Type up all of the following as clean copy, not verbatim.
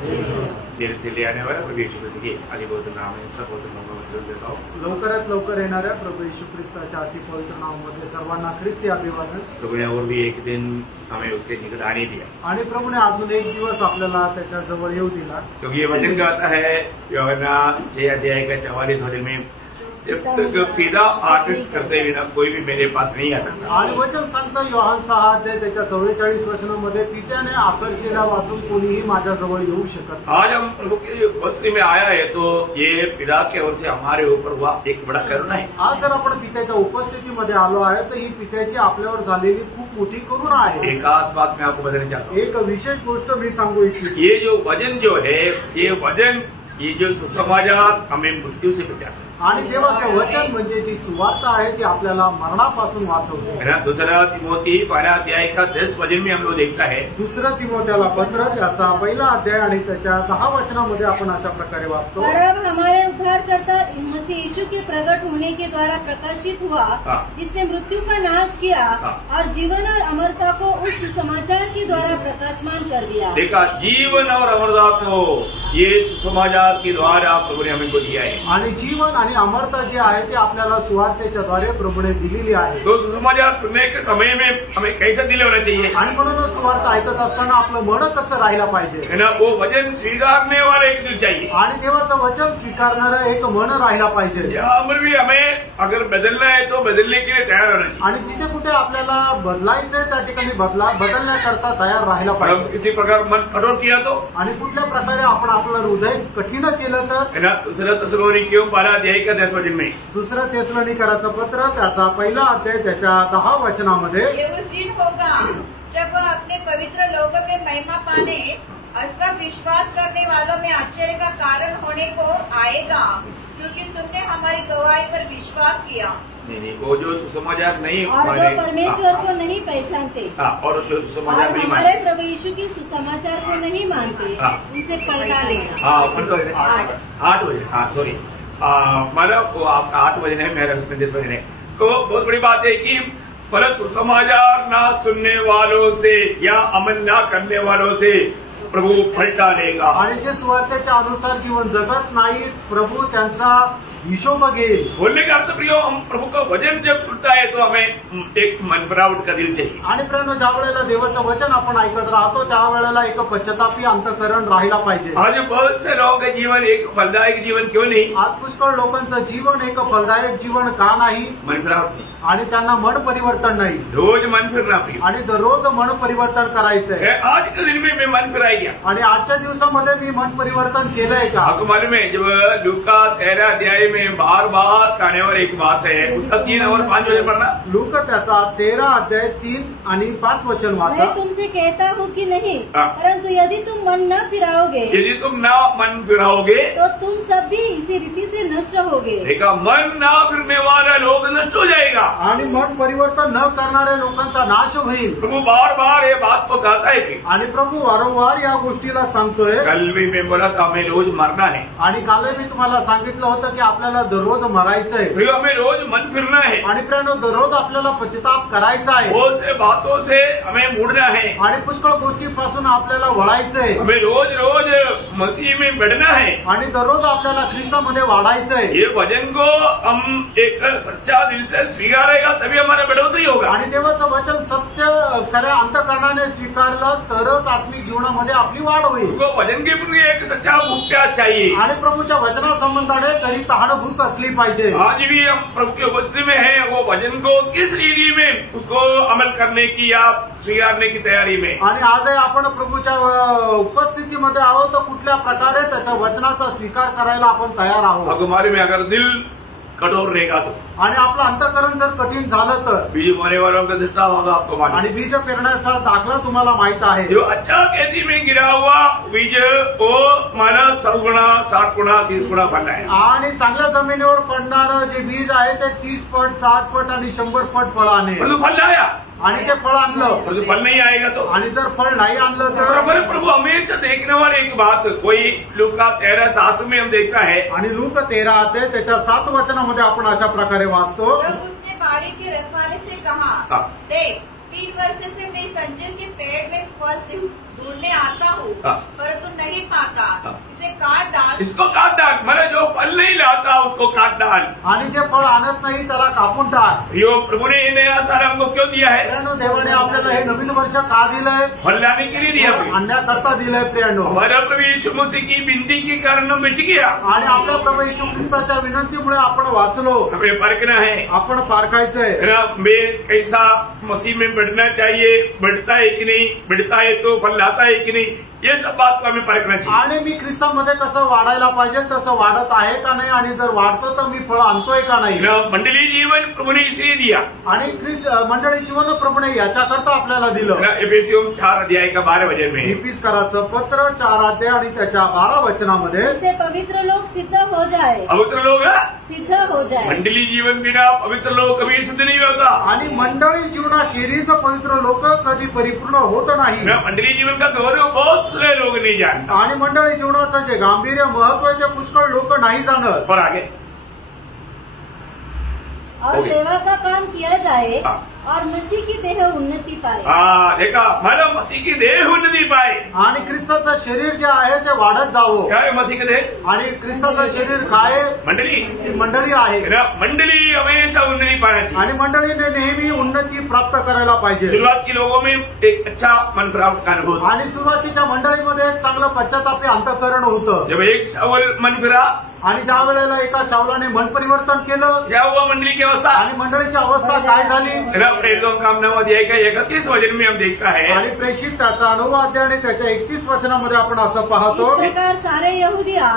देर से ले आने वाला प्रभु यीशु मसीह के आदि पवित्र नाम में सब पवित्र नाम में देता हूँ। लवकरात लवकर येणाऱ्या प्रभू येशू ख्रिस्ताच्या अति पवित्र नावामध्ये सर्वांना ख्रिस्ती अभिवादन। प्रभु ने और भी एक दिन हमें उसके निकट आने दिया आणि प्रभूने अजून एक दिवस आपल्याला त्याच्या जवळ येऊ दिला। क्योंकि ये वचन कहता है यूहन्ना 6 अध्याय का 44 वचन में, जब तक पिता आदेश करते बिना कोई भी मेरे पास नहीं आ सकता। आणि वचन सांगतं योहान 6 अध्याय त्याच्या 44 वचनामध्ये, पित्याने आकर्षिला वाचून कोणीही माझ्याजवळ येऊ शकत। आज हम प्रभु की उपस्थिति में आया है तो ये पिता की ओर से हमारे ऊपर हुआ एक बड़ा करुणा है। आज जर आपण पित्याच्या उपस्थितीमध्ये आलो आहे तर ही पित्याची आपल्यावर झालेली खूप मोठी करुणा आहे। एक खास बात मैं आपको बताना चाहता हूँ। एक विशेष गोष्ट मी सांगू इच्छितो। ये जो वचन जो है, ये वचन, ये जो सुसमाचार हमें मृत्यु से बचाता है। आणि देवाचं वचन म्हणजे जी सुवार्ता आहे ती आपल्याला मरणापासून वाचवते। दूसरा तिमोथी 12 अध्याय का 10 वचन में हम लोग देखता है। दुसरा तिमोथेला पत्र त्याचा 1 अध्याय आणि त्याच्या 10 वचनामध्ये आपण अशा प्रकारे वाचतो। और अब हमारे उद्धारकर्ता मसीह यीशु के प्रकट होने के द्वारा प्रकाशित हुआ, जिसने मृत्यु का नाश किया और जीवन और अमरता को उस सुसमाचार के द्वारा प्रकाशमान कर दिया। देखा, जीवन और अमरता को ये सुसमाचार के द्वारा प्रभु ने हमें को दिया है। आणि जीवन आणि अमरता जी आहे ती आपल्याला सुवार्तेच्या द्वारे प्रभूने दिलेली आहे। तो सुसमाचार सुनने के समय में हमें कैसा दिल होना चाहिए? आणि म्हणून सुवार्ता ऐकत असताना आपलं मन कसं राहायला पाहिजे? है ना, वो वचन स्वीकारने वाला एक दिल चाहिए। आणि देवाचं वचन स्वीकारणारं एक मन राहायला पाहिजे। यहाँ पर भी हमें अगर बदलना है तो बदलने के लिए तैयार होना चाहिए। आणि जिथे कुठे आपल्याला बदलायचंय त्या ठिकाणी बदलण्याकरता तयार राहायला हम पाहिजे। किसी प्रकार मन कठोर किया तो, आणि कुठल्या प्रकारे आपण आपलं हृदय कठीण केलं तर, है ना, दूसरा थिस्सलुनीकियों 12 अध्याय का 10 वचन में, दुसरं थिस्सलुनीकराचं पत्र त्याचा 1 अध्याय त्याच्या 10 वचनामध्ये, ये उस दिन होगा जब वह अपने पवित्र लोक में महिमा पाने और सब विश्वास करने वालों में आश्चर्य का कारण होने को आएगा, क्योंकि तुमने हमारी गवाही पर विश्वास किया। नहीं, वो जो सुसमाचार नहीं और जो परमेश्वर को नहीं पहचानते और जो और सुसमाचार नहीं हमारे मानते, प्रभु यीशु की सुसमाचार को नहीं मानते, उनसे पलटा लेना। हाँ 8 बजे, हाँ सॉरी, मतलब वो आपका 8 बजे है, मेरा 10 बजे है। तो बहुत बड़ी बात है कि परंतु सुसमाचार ना सुनने वालों से या अमल ना करने वालों से प्रभु पलटा लेगा। आणि जे सुवार्तेच्या अनुसार जीवन जगत नाही, प्रभू त्यांचा हिशोब घेईल। बोलने का अर्थ प्रियो, हम प्रभु का वचन जब सुनता है तो हमें एक मन बनावट का दिल चाहिए। आणि प्रियानो, ज्या वेळेला देवाचं वचन आपण ऐकत राहतो त्यावेळेला एक पश्चातापी अंतःकरण राहायला पाहिजे। आज बहुत से लोगों का जीवन एक फलदायक जीवन क्यों नहीं? आज पुष्कळ लोकांचं जीवन एक फलदायक जीवन का नाही? मन फिरावट नहीं, आणि त्यांना मन परिवर्तन नाही। रोज मन फिरना प्रिय, आणि दररोज मन परिवर्तन करायचंय। आज के दिन में मैं मन फिराई गया। आणि आजच्या दिवसामध्ये मी मन परिवर्तन केलंय का? आपको मालूम है, जब लूका 13 अध्याय में बार बार कहने वाली एक बात है, उसका 3 और 5 वचन पढ़ना। लूका त्याचा 13 अध्याय 3 आणि 5 वचन वाचा। मैं तुमसे कहता हूँ कि नहीं, परंतु यदि तुम मन न फिराओगे, यदि तुम ना मन फिराओगे तो तुम सब भी इसी रीति से नष्ट होगे। देखा, मन ना फिरने वाला लोग नष्ट हो जाएगा आणि मन परिवर्तन न करणाऱ्या लोकांचा नाश होईल। प्रभु बार बार ये बात को कहता है कि आणि प्रभू वारंवार या गोष्टीला सांगतोय। कल भी मैं बोला था हमें रोज मरना है, आणि काल मी तुम्हाला सांगितलं होतं की आपल्याला दररोज मरायचंय। प्रियो, हमें रोज मन फिरना है आणि प्रियानो, दररोज आपल्याला पश्चाताप करायचा आहे। बहुत से बातों से हमें मुड़ना है, आणि पुष्कळ गोष्टीपासून आपल्याला वळायचंय। हमें रोज रोज मसीह में बढ़ना है आणि दररोज आपल्याला ख्रिस्तामध्ये वाढायचंय। ये वचन को हम एक सच्चा दिल से स्वीकारेगा तभी हमारा बढ़ोतरी होगा। आणि देवाचं वचन सत्य खऱ्या अंतःकरणाने स्वीकारलं तरच आत्मिक जीवनामध्ये आपली वाढ होईल। उनको वचन के प्रति एक सच्चा भूख प्यास चाहिए। आणि प्रभूच्या वचनासंबंधाने तरी तहानभूक असली पाहिजे। आज भी हम प्रभु की उपस्थिति में हैं, वो वचन को किस रीति में उसको अमल करने की या स्वीकारने की तैयारी में। आणि आजही आपण प्रभूच्या उपस्थितीमध्ये आहोत तर कुठल्या प्रकारे त्याच्या वचनाचा स्वीकार करायला आपण तयार आहोत। हमारे में अगर दिल कठोर रहेगा तो, आणि आपलं अंतःकरण जर कठीण झालं तर बीज बोने वालों का दृष्टा होगा आपको मालूम। आणि बीज पेरण्याचा दाखला तुम्हाला माहित आहे। जो अच्छा खेती में गिरा हुआ बीज वो माना 100 गुणा 60 गुणा 30 गुणा फलना है। आणि चांगल्या जमिनीवर पडणारं जे बीज आहे ते 30 पट 60 पट आणि 100 पट फळ आणेल। परंतु फल आया, आणि ते फळ आणलं, परंतु फल नहीं आएगा तो, आणि जर फळ नाही आणलं तर हमारे प्रभु हमेशा देखने वाली एक बात, कोई लूका 13:7 में हम देखता है, आणि लूक 13 अध्याय त्याच्या 7 वचनामध्ये आपण अशा प्रकारे वाचतो। तब उसने बारी के रखवाले से कहा, देख 3 वर्ष से मैं संजीव के पेड़ में फल ढूंढने आता हूँ, परंतु नहीं पाता। इसको काट डाल, मतलब जो फल नहीं लाता उसको काट डाल। आणि जे फळ आणत नाही त्याला कापून टाक। यो प्रभु ने ये नया साल हमको क्यों दिया है? प्रियांनो, देवाने आपल्याला हे नवीन वर्ष का दिलंय? फल लाने के लिए दिया है। आणण्याकरता दिलंय प्रियांनो। हमारा प्रभु यीशु मसीह की विनती के कारण हम बच गया। आणि आपल्या प्रभू येशू ख्रिस्ताच्या विनंतीमुळे आपण वाचलो। हमें परखना है, आपण पारखायचंय मैं कैसा मसीह में बढ़ना चाहिए, बढ़ता है कि नहीं, बढ़ता है तो फल लाता है कि नहीं, ये सब बात को हमें परखना चाहिए। आणि मी ख्रिस्तामध्ये कसं वाढायला पाहिजे, तसं वाढत आहे का नाही, आणि जर वाढतो तर मी फळ आणतोय का नाही। मंडली जीवन प्रभु ने इसलिए दिया, आणि मंडळी जीवन प्रभूने याच्याकरता आपल्याला दिलं। एफेसियों 4 अध्याय का 12 वचन में, एफिसकराचं पत्र 4 अध्याय आणि त्याच्या 12 वचनामध्ये, इससे पवित्र लोग सिद्ध हो जाए, पवित्र लोग सिद्ध हो जाए। मंडली जीवन बिना पवित्र लोग कभी सिद्ध नहीं होता। आणि मंडळी जीवनाखेरीज पवित्र लोक कधी परिपूर्ण होत नाही। मंडली जीवन का गौरव बहुत सारे लोग नहीं जानता। आणि मंडळी जीवनाचं जे गांभीर्य महत्व आहे ते पुष्कळ लोक नाही जाणत। और आगे और सेवा का काम किया जाए और मसीह की देह उन्नति पाए। देखा, मतलब मसीह की देह उन्नति पाए। आणि ख्रिस्ताचं शरीर जे आहे ते वाढत जावं। क्या है मसीह की देह? आणि ख्रिस्ताचं शरीर काय? मंडली, मंडळी आहे। मंडली हमेशा उन्नति पाना चाहिए। आणि मंडळीने नेहमी उन्नती प्राप्त करायला पाहिजे। शुरुआत के लोगों में एक अच्छा मन प्राप्त का अनुभव, आणि सुरुवातीच्या मंडळीमध्ये एक चांगलं पश्चातापी अंतःकरण होतं। जब एक शाऊल मन फिरा, आणि ज्या वेळेला एका शाऊलाने मन परिवर्तन केलं, क्या हुआ मंडली की अवस्था? आणि मंडळीची अवस्था काय झाली? प्रेरितों का 9 अध्याय का 31 वचन में हम देखता है, आणि प्रेषित त्याचा 9 अध्याय आणि त्याच्या 31 वचनामध्ये आपण असं पाहतो, इस प्रकार सारे यहूदिया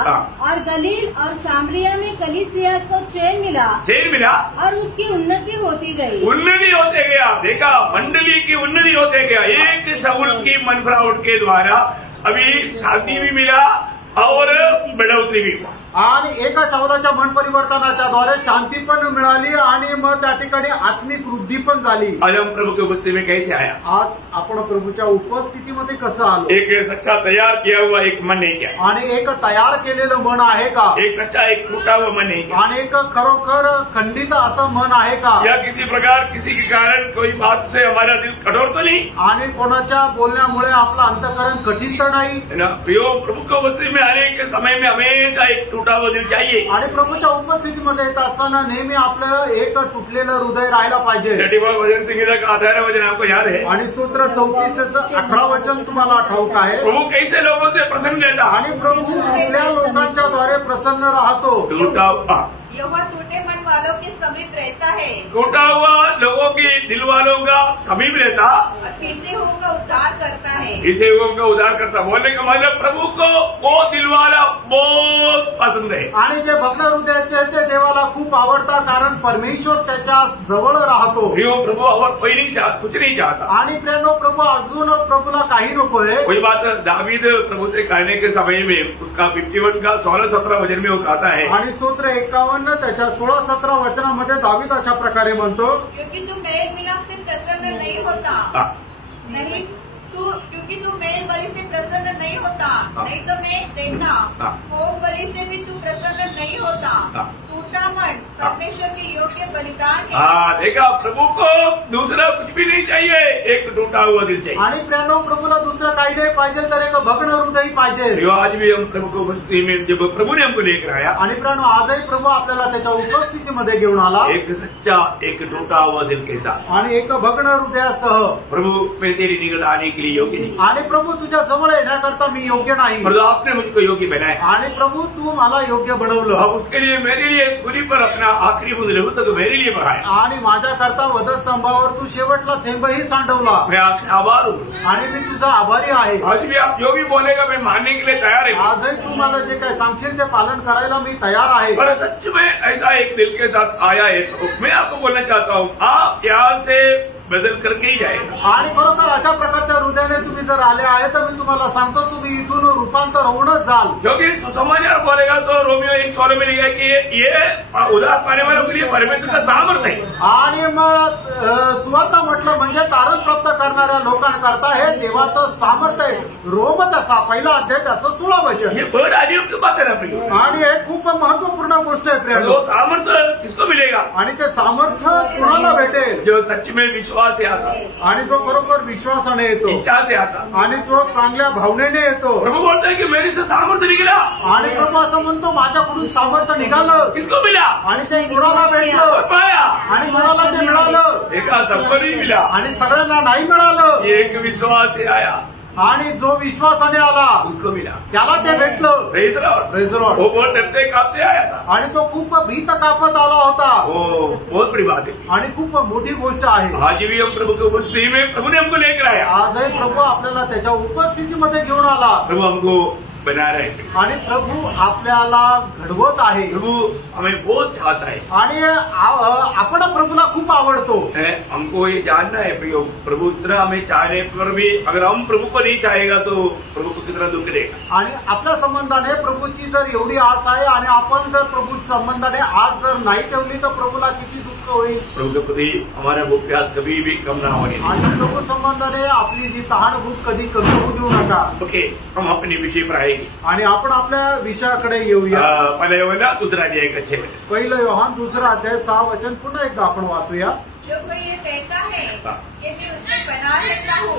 और गलील और सामरिया में कलीसिया को चैन मिला और उसकी उन्नति होती गई। उन्नति होते गया। देखा, मंडली की उन्नति होते गया। एक शाऊल की मन फराउट के द्वारा अभी शांति भी मिला और बढ़ोतरी भी हुआ। आणि एका शाऊलाच्या मन परिवर्तनाच्या द्वारे शांती पण मिळाली आणि मग त्या ठिकाणी आत्मिक वृद्धी पण झाली। आज हम प्रभु के उपस्थिति में कैसे आया? आज आपण प्रभूच्या उपस्थितीमध्ये कसं आलो? एक सच्चा तैयार किया हुआ एक मन नहीं क्या? आणि एक तयार केलेलं मन आहे का? एक सच्चा एक टूटा हुआ मन नहीं क्या? आणि एक खरोखर खंडित असं मन आहे का? या किसी प्रकार किसी के कारण कोई बात से हमारा दिल कठोर तो नहीं? आणि कोणाच्या बोलण्यामुळे आपलं अंतःकरण कठीण तर नाही ना? प्रभु के उपस्थिति में आने के समय में हमेशा एक टूटा हुआ दिल चाहिए। आणि प्रभूच्या उपस्थितीमध्ये येत असताना नेहमी आपल्याला एक तुटलेलं हृदय राहायला पाहिजे। 31 वचन संगीता का 18 वचन आपको याद है? आणि सूत्र 34 त्याचं 18 वचन तुम्हाला ठाऊक आहे। प्रभु कैसे लोगों से प्रसन्न रहता? आणि प्रभू कुठल्या लोकांच्या द्वारे प्रसन्न राहतो? टूटा हुआ, यहोवा टूटे मन वालों के समीप रहता है, टूटा हुआ लोगों के दिल वालों का समीप रहता, और पीछे हुओं का उद्धार करता है। इसे उनका उद्धार करता। बोलने का मतलब प्रभु को वो दिल वाला बहुत पसंद है। आणि जे भक्त हृदयाचे आहेत ते देवाला खूप आवडतात, कारण परमेश्वर त्याच्या जवळ राहतो। प्रभु और कोई नहीं चाहता, कुछ नहीं चाहता। आणि प्रेनो प्रभू अजून प्रभूला काही नकोय। कोई बात दावीद प्रभु से कहने के समय में उसका 51 का 16-17 वचन में वो कहता है, आणि स्तोत्र 51 त्याच्या 16-17 वचनामध्ये दावीद अशा प्रकारे म्हणतो, क्योंकि तू मेल मिलाप से प्रसन्न नहीं होता, नहीं तू, क्योंकि तू मेल बलि से प्रसन्न नहीं होता, नहीं तो मैं देता, होम बलि से भी तू प्रसन्न नहीं होता। टूटा मन परमेश्वर के योग्य बलिदान है। देखा, प्रभु को दूसरा कुछ भी नहीं चाहिए, एक टूटा हुआ दिल चाहिए। आणि प्रेनो प्रभूला दुसरं काही नाही पाहिजे, तर एक भग्न हृदय पाहिजे। आज भी हम प्रभु को उपस्थिति में जब प्रभु ने हमको लेकर आया, आणि प्रेनो आजही प्रभू आपल्याला त्याच्या उपस्थितीमध्ये घेऊन आला, एक सच्चा एक टूटा हुआ दिल के साथ। आणि एक भग्न हृदयासह, प्रभु मैं तेरी निकट आने के लिए योग्य नहीं, आणि प्रभू तुझ्या जवळ येण्याकरता मी योग्य नाही, प्रभु आपने मुझको योग्य बनाया, आणि प्रभू तू मला योग्य बनवलं। अब उसके लिए मेरे लिए सूली पर अपना आखिरी बूंद लहू तक मेरे लिए बहाया, आणि माझ्याकरता वधस्तंभावर तू शेवटला थेंबही सांडवला। मैं आपसे आभार हूँ, आणि मी तुझा आभारी आहे। आज भी आप जो भी बोलेगा मैं मानने के लिए तैयार है। आजही तू मला जे काही सांगशील ते पालन करायला मी तयार आहे। पर सच में ऐसा एक दिल के साथ आया है, तो मैं आपको बोलना चाहता हूँ, आप यहाँ से बदल करके ही जाएगा। आणि खरोखर अशा प्रकारच्या हृदयाने तुम्ही जर आले आहे तर मी तुम्हाला सांगतो, तुम्ही इथून रूपांतर होऊनच जाल। क्योंकि सुसमाचार बोलेगा तो रोमियो 1:16 में लिखा है कि ये उद्धार पाने वालों के लिए परमेश्वर का सामर्थ्य है। आणि मग सुवार्ता म्हटलं म्हणजे तारण प्राप्त करणाऱ्या लोकांकरता हे देवाचं सामर्थ्य आहे। रोम त्याचा 1 अध्याय त्याचं 16 वचन। ये बहुत अजीब की बात है ना प्रिय, आणि हे खूप महत्वपूर्ण गोष्ट आहे प्रिय। वो सामर्थ्य किसको मिलेगा? आणि ते सामर्थ्य कुणाला भेटेल? जो सच में विश्वास विश्वास से आता, आणि जो बरोबर विश्वासाने येतो, इच्छा से आता, आणि जो चांगल्या भावनेने येतो. प्रभु बोलता है कि मेरे से सामर्थ्य निकला, आणि प्रभू असं म्हणतो माझ्याकडून सामर्थ्य निघालं. किसको मिला? आणि ते कुणाला भेटलं पाया, आणि कुणाला ते मिळालं. एका सबको नहीं मिला, आणि सगळ्यांना नाही मिळालं. एक विश्वास से आया, आणि जो विश्वासाने आला उसको मिला, त्याला ते भेटलं. Praise Lord. Praise Lord. वो बहुत डरते कांपते आया था. आणि तो खूप भीत कापत आला होता. वो बहुत बड़ी बात है. आणि खूप मोठी गोष्ट आहे. आज भी हम प्रभु के उपस्थिति में प्रभु ने हमको लेकर आया. आजही प्रभू आपल्याला त्याच्या उपस्थितीमध्ये घेऊन आला. प्रभु हमको बना रहे हैं, आणि प्रभू आपल्याला घडवत आहे. प्रभु हमें बहुत चाहता है. आणि आपण प्रभूला खूप आवडतो. हमको ये जानना है प्रभु इतना हमें चाहने पर भी अगर हम प्रभु को नहीं चाहेगा तो प्रभु को कितना दुख देगा. आणि आपल्या संबंधाने प्रभूची जर एवढी आस आहे आणि आपण जर प्रभू संबंधाने आज जर नाही ठेवली तर प्रभूला किती दुःख होईल. प्रभु के प्रति हमारा वो प्यास कभी भी कम ना होने. आणि प्रभू संबंधाने आपली जी तहानभूक कधी कमी होऊ देऊ नका. ओके, हम अपने विषय पर आएंगे. आणि आपण आपल्या विषयाकडे येऊया. पहिला योहाना दुसरा अध्याय का 6 वचन. पहिलं योहान दुसरा अध्याय 6 वचन पुन्हा एकदा आपण वाचूया. जो कोई ये कहता है कि मैं उसे बना लेता हूँ,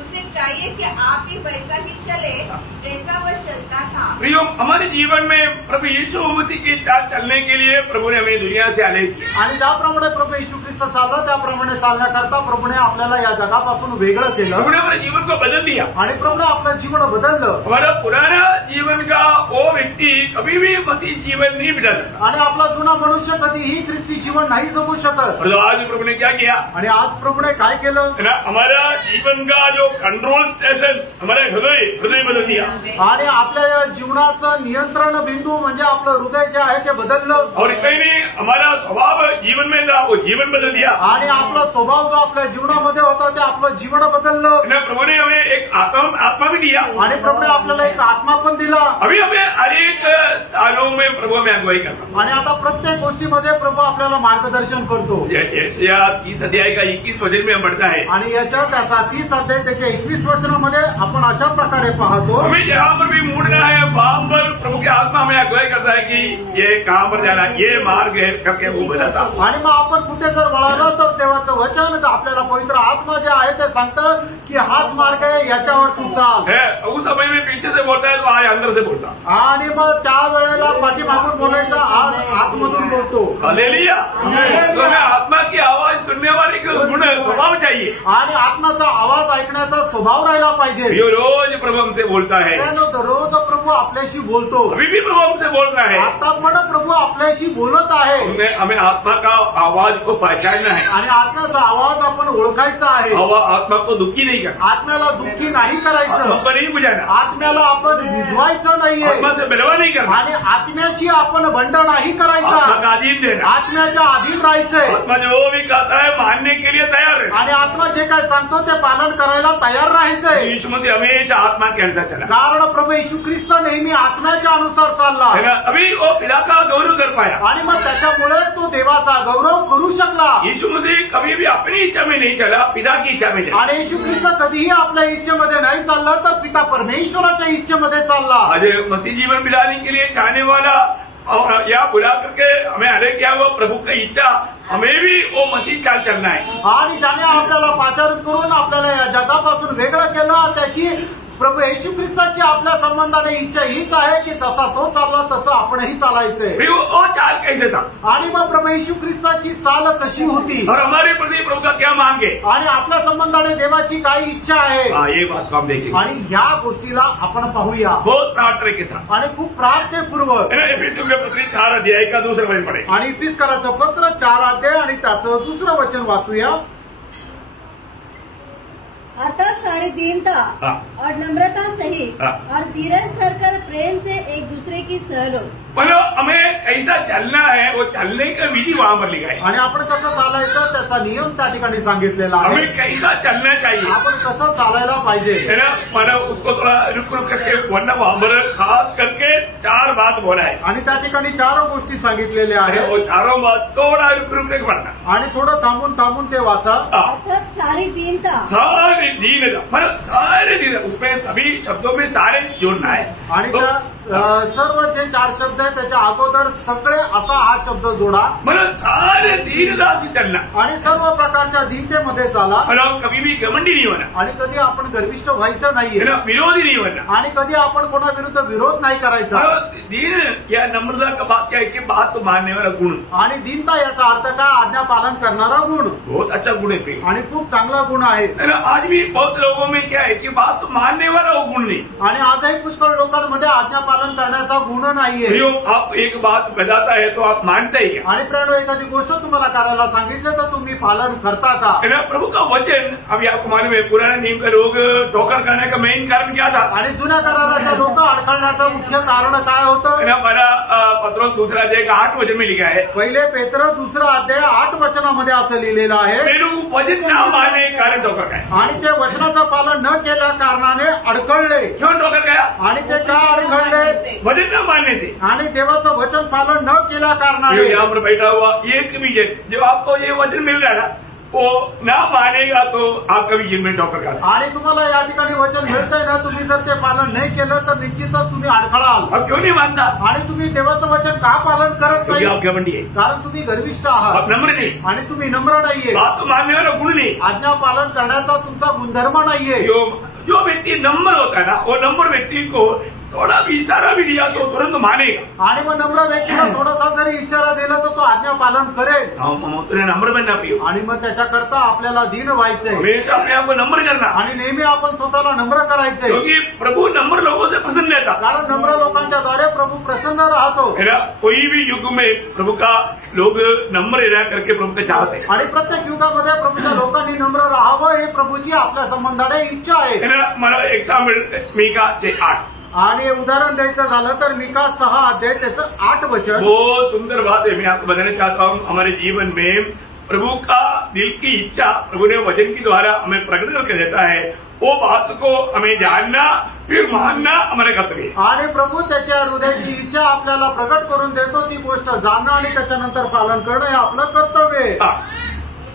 उसे चाहिए कि आप भी वैसा ही चले जैसा वह चलता था. प्रियो, हमारे जीवन में प्रभु यीशु मसीह के साथ चलने के लिए प्रभु ने हमें दुनिया से आलेख किया. आणि ज्याप्रमाणे प्रभू येशू ख्रिस्त चालला त्याप्रमाणे चालण्याकरता प्रभूने आपल्याला या जगापासून वेगळं केलं. प्रभु ने हमारे जीवन को बदल दिया. आणि प्रभूने आपलं जीवन बदललं. हमारा पुराना जीवन का वो व्यक्ति कभी भी मसीह जीवन नहीं बिता सकता. आणि आपला जुना मनुष्य कधीही ख्रिस्ती जीवन नाही जगू शकत. और आज प्रभु ने क्या किया? आणि आज प्रभूने काय केलं? हमारा जीवन का जो कंट्रोल स्टेशन हमारा हृदय बदल दिया. आणि आपल्या जीवनाचं नियंत्रण बिंदू म्हणजे आपलं हृदय जे आहे ते बदललं. और काही नाही, हमारा स्वभाव जीवन में था वो जीवन बदल दिया. आणि आपला स्वभाव जो आपल्या जीवनामध्ये होता ते आपलं जीवन बदललं. प्रभु ने हमें एक आत्मा भी दिया. आणि प्रभूने आपल्याला एक आत्मा पण दिला. अभी हमें अनेक स्थानों में प्रभु हमें अगुवाई करता. आणि आता प्रत्येक गोष्टीमध्ये प्रभू आपल्याला मार्गदर्शन करतो. यशाया 30 अध्याय का 21 वचन में हम पढ़ता है. आणि यशा त्याचा 30 अध्याय त्याच्या 21 वचनामध्ये आपण अशा प्रकारे पाहतो. हमें जहाँ पर भी मुड़ना है वहां पर प्रभु की आत्मा हमें अगुवाई करता है कि ये कहाँ पर जाना, ये मार्ग है करके वो बताता. आणि मग आपण कुठे जर वळालो तर देवाचं वचन आपल्याला पवित्र आत्मा जे आहे ते सांगतं की हाच मार्ग आहे, याच्यावर तू चाल. उस समय में पीछे से बोलता है तो आज अंदर से बोलता. आणि मग त्या वेळेला पाठीमागून बोलायचं, आज आतमधून बोलतो. हालेलुया. तो हमें आत्मा की आवाज सुनने वाले का गुण स्वभाव चाहिए. आणि आत्माचा आवाज ऐकण्याचा स्वभाव राहिला पाहिजे. ये रोज प्रभु हमसे बोलता है. रोज प्रभू आपल्याशी बोलतो. अभी भी प्रभु हमसे बोल रहा है. आता पण प्रभू आपल्याशी बोलत आहे. हमें आत्मा का आवाज को पहचानना है. आणि आत्म्याचा आवाज आपण ओळखायचा आहे. आत्मा को दुखी नहीं करना. आत्म्याला दुःखी नाही करायचं. आत्मा को नहीं बुझाना. आत्म्याला आपण भिजवायचं नाहीये. आत्मा से बलवा नहीं करना. आणि आत्म्याशी आपण बंड नाही करायचा. आत्मा का अधीन देना. आत्म्याच्या अधीन राहायचंय. आत्मा जो भी कहता है मानने के लिए तैयार है. आणि आत्मा जे काय सांगतो ते पालन करायला तयार राहायचंय. यीशु मसीह हमेशा आत्मा के अनुसार चला. कारण प्रभू येशू ख्रिस्त नेहमी आत्म्याच्या अनुसार चालला. अभी वो पिता का गौरव कर पाया. आणि मग त्याच्यामुळे तो देवाचा गौरव करू शकला. यीशु मसीह कभी भी अपनी इच्छा में नहीं चला, पिता की इच्छा में चला. आणि येशू ख्रिस्त कधीही आपल्या इच्छेमध्ये नाही चालला तर पिता परमेश्वराच्या इच्छेमध्ये चालला. आज मसीह जीवन बिताने के लिए चाहने वाला और या बुला करके हमें अरे क्या वो प्रभु की इच्छा हमें भी वो मसीह चाल चलना है. आणि ज्याने आपल्याला पाचारण करून आपल्याला या जगापासून वेगळं केलं त्याची प्रभू येशू ख्रिस्ताची आपल्या संबंधाने इच्छा हीच आहे की जसा तो चालला तसं आपणही चालायचंय. वो चाल कैसे था? आणि मग प्रभू येशू ख्रिस्ताची चाल कशी होती और हमारे प्रति प्रभु का क्या मांगे आणि आपल्या संबंधाने देवाची काय इच्छा आहे. ये बात हम देखेंगे. आणि या गोष्टीला आपण पाहूया बहुत प्रार्थना के साथ आणि खूप प्रार्थनेपूर्वक. एफिसियों के पत्र 4 अध्याय का दूसरा वचन पढ़े. आणि इफिसकराचं पत्र 4 अध्याय आणि त्याचं दुसरं वचन वाचूया. अर्थात सारी दीनता और नम्रता सहित और धीरज धरकर प्रेम से एक दूसरे की सह लो. मतलब हमें कैसा चलना है वो चलने का विधि वहाँ पर लिखा है. आणि आपण कसं चालायचं त्याचा नियम त्या ठिकाणी सांगितलेला आहे. हमें कैसा चलना चाहिए, आपण कसं चालायला पाहिजे है ना. मतलब उसको थोड़ा रुक करके वरना वहाँ पर खास करके 4 बात बोला है. आणि त्या ठिकाणी 4 गोष्टी सांगितलेल्या आहेत. वो चारों बात थोड़ा रुक के पढ़ना. आणि थोडं थांबून ते वाचा. अर्थात सारी दीनता, सारे दीन, मतलब सारे दीन, उसमें सभी शब्दों में सारे जोड़ना है. आणि त्या सर्व जे 4 शब्द आहेत त्याच्या अगोदर सगळे असा हा शब्द जोडा. मतलब सारे दीनदास से चलना आणि सर्व प्रकारच्या दीनतेमध्ये चाला. मतलब कभी भी घमंडी नहीं होना, आणि कधी आपण गर्विष्ठ व्हायचं नाहीये, विरोधी नहीं होना, आणि कधी आपण कोणाविरुद्ध विरोध नाही करायचा. दीन या नम्रता का बात क्या है कि बात मानने वाला गुण. आणि दीनता याचा अर्थ काय? आज्ञा पालन करणारा गुण. बहुत अच्छा गुण है आणि खूप चांगला गुण आहे. आज भी बहुत लोगों में क्या है कि बात मानने वाला वो गुण नहीं. आणि आजही पुष्कळ लोकांमध्ये आज्ञा पालन करण्याचा गुण नाहीये. आप एक बात बताता है तो आप मानते ही. आणि प्रेरणो एखादी गोष्ट तुम्हाला करायला सांगितलं तर तुम्ही पालन करता का? प्रभु का वचन अभी आपको मालूम है, पुराने नियम का लोग ठोकर खाने का मेन कारण क्या था? आणि जुन्या कराराच्या लोक अडखळण्याचं मुख्य कारण काय होतं? हमारा पत्रोस दूसरा अध्याय का 8 वचन में लिखा है. पहिले पेत्र 2 अध्याय 8 वचनामध्ये असं लिहिलेलं आहे, मेरू वचन न मानने के कारण ठोकर खाए. आणि ते वचनाचं पालन न केल्या कारणाने अडखळले. क्यों ठोकर खाया? आणि ते का अडखळले? वचन न मानने से. आणि देवाचं वचन पालन न केल्या कारणाने. यहाँ पर बैठा हुआ एक भी जन जो आपको ये वचन मिल रहा है ना, वो ना मानेगा तो आप कभी जिन में ठोकर खा सकते. आणि तुम्हाला या ठिकाणी वचन मिळतंय ना, तुम्ही जर ते पालन नाही केलं तर निश्चितच तुम्ही अडखळाल. अब क्यों नहीं मानता? आणि तुम्ही देवाचं वचन का पालन करत नाही? आप घमंडी है, कारण तुम्ही गर्विष्ठ आहात. आप नम्र नहीं, आणि तुम्ही नम्र नाहीये. बात मानने वाला गुण नहीं, आज्ञा पालन करण्याचा तुमचा गुणधर्म नाहीये. जो व्यक्ति नम्र होता है ना, वो नम्र व्यक्ति को थोड़ा भी इशारा भी दिया तो तुरंत मानेगा. आणि मग नम्र व्यक्तीला थोडासा जरी इशारा दिला तर तो आज्ञा पालन करेल. तुझे नम्र बनना पियो. आणि मग त्याच्याकरता आपल्याला दीन व्हायचंय. हमेशा अपने आप को नम्र करना. आणि नेहमी आपण स्वतःला नम्र करायचंय. क्योंकि प्रभु नम्र लोगों से पसंद रहता. कारण नम्र लोकांच्या द्वारे प्रभू प्रसन्न राहतो. कोई भी युग में प्रभु का लोग नम्र रह करके प्रभु को चाहते. आणि प्रत्येक युगामध्ये प्रभूच्या लोकांनी नम्र राहावं ही प्रभूची आपल्या संबंधाने इच्छा आहे. मला एक्झाम्पल मीका 8. आणि उदाहरण द्यायचं झालं तर मीका 6 अध्याय त्याचं 8 वचन. बहुत सुंदर बात है. मैं आपको बताना चाहता हूँ, हमारे जीवन में प्रभु का दिल की इच्छा प्रभु ने वचन के द्वारा हमें प्रकट करके देता है. वो बात को हमें जानना फिर मानना हमारे कर्तव्य है. आणि प्रभू त्याच्या हृदयाची इच्छा आपल्याला प्रकट करून देतो. ती गोष्ट जाणणं आणि त्याच्यानंतर पालन करणं हे आपलं कर्तव्य आहे.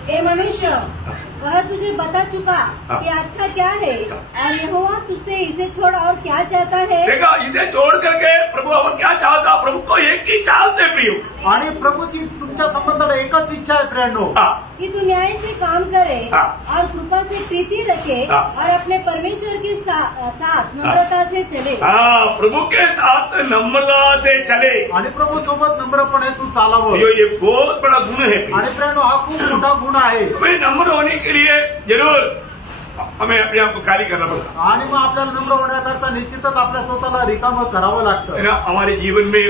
हे मनुष्य, वह तुझे बता चुका कि अच्छा क्या है, और यहोवा तुझसे इसे छोड़ और क्या चाहता है. देखा, इसे छोड़ करके प्रभु अब क्या चाहता? प्रभु को एक ही चाहते प्रियो. आणि प्रभूची तुमच्या संबंधाने एकच इच्छा आहे प्रेरणो, कि तू न्याय से काम करे और कृपा से प्रीति रखे और अपने परमेश्वर के साथ नम्रता से चले. प्रभु के साथ नम्रता से चले. आणि प्रभू सोबत नम्रपणे तू चालावं. ये बहुत बड़ा गुण है. आणि प्रेरणो हा खूप मोठा गुण आहे. नम्र होने के लिए जरूर हमें अपने आप को खाली करना पड़ता. आणि मग आपल्याला नम्र होण्याकरता निश्चितच आपल्या स्वतःला रिकामं करावं लागतं. हमारे जीवन में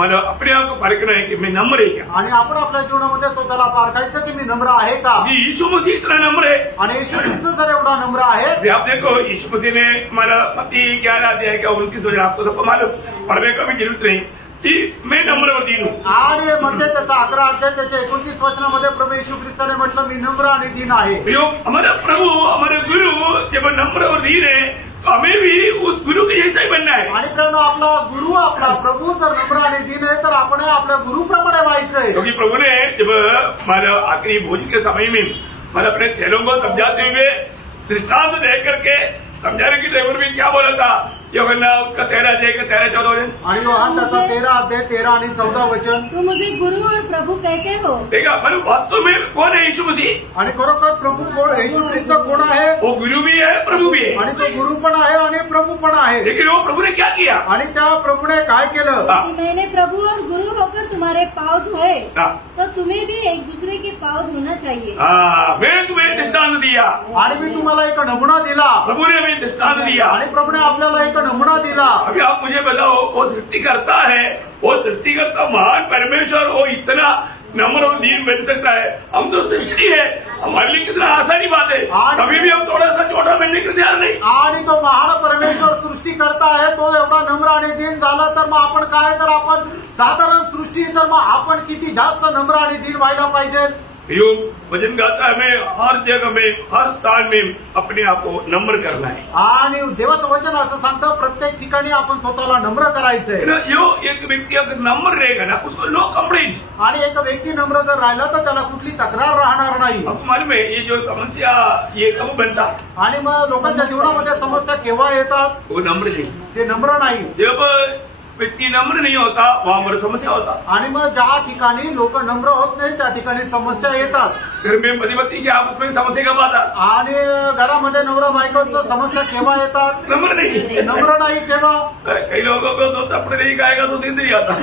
मला अपने आप को परखना है कि मैं नम्र है क्या. आणि आपण आपल्या जीवनामध्ये स्वतःला पारखायचं की मी नम्र आहे का. यीशु मसीह इतना नम्र है. आणि येशू ख्रिस्त जर एवढा नम्र आहे. आप देखो, यीशु मसीह ने हमारा मत्ती 11 अध्याय का 29 वचन आपको सबको मालूम, पढ़ने का भी जरूरत नहीं कि मैं नम्र और दीन हूँ. आणि मध्ये त्याचा 11 अध्याय त्याच्या 29 वचनामध्ये प्रभू येशू ख्रिस्ताने म्हटलं मी नम्र आणि दीन आहे. हमारा प्रभु, हमारे गुरु जब नम्र और दीन है तो हमें भी उस गुरु के जैसा ही बनना है. आणि प्रेरणा आपला गुरु, आपला प्रभू जर नम्र आणि दीन आहे तर आपण आपल्या गुरुप्रमाणे व्हायचंय. क्योंकि प्रभु ने जब हमारा आखिरी भोज के समय में मतलब अपने चेलों को समझाते हुए दृष्टांत दे करके समझाने की टेबल में क्या बोला था? यूहन्ना उसका 13 अध्याय का 13-14 वचन. आणि योहान त्याचा 13 अध्याय 13 आणि 14 वचन. तू मुझे गुरु और प्रभु कहते हो. देखा, मतलब वास्तव में कौन है यीशु मसीह? आणि खरोखर प्रभू कोण? येशू ख्रिस्त कोण आहे? वो गुरु भी है, प्रभु भी है. आणि तो गुरु पण आहे आणि प्रभू पण आहे. लेकिन वो प्रभु ने क्या किया? आणि त्या प्रभूने काय केलं? कि मैंने प्रभु और गुरु होकर तुम्हारे पांव धोए, तो तुम्हें भी एक दूसरे के पांव धोना चाहिए. मैंने तुम्हें दृष्टांत दिया. आणि मी तुम्हाला एक नमुना दिला. प्रभु ने हमें दृष्टांत दिया. आणि प्रभूने आपल्याला एक नमुना दिला. अभी आप मुझे बताओ, वो सृष्टि करता है, वो सृष्टि करता महान परमेश्वर, वो इतना नम्र और दीन बन सकता है. हम तो सृष्टि है, हमारे लिए कितना आसानी बात है. कभी भी हम थोड़ा सा छोटा बनने के तैयार नहीं. आणि तो महान परमेश्वर सृष्टी करता आहे, तो एवढा नम्र आणि दीन झाला तर मग आपण काय? तर आपण साधारण सृष्टी, तर मग आपण किती जास्त नम्र आणि दीन व्हायला पाहिजे. यो वचन गाता है हमें हर जगह में हर स्थान में अपने आप को नम्र करना है. आणि देवाचं वचन असं सांगतं प्रत्येक ठिकाणी आपण स्वतःला नम्र करायचंय. यो एक व्यक्ती अगर नम्र रहेगा ना उसको लोग कंप्लेंट. आणि एक व्यक्ती नम्र जर राहिला तर त्याला कुठली तक्रार राहणार नाही. अब मालूम है ये जो समस्या ये कब बनता. आणि मग लोकांच्या जीवनामध्ये समस्या केव्हा येतात. वो नम्र नहीं. ते नम्र नाही. जब व्यक्ती नम्र नहीं होता वहां पर समस्या होता. आणि मग ज्या ठिकाणी लोक नम्र होत नाही त्या ठिकाणी समस्या येतात. घर में पति पत्नी की आपस में समस्या कब आता. आणि घरामध्ये नवरा बायकोचं समस्या केव्हा येतात. नम्र नहीं. नम्र नाही केव्हा. काही लोगों को दो थप्पड़ नहीं खाएगा तो नींद नहीं आता.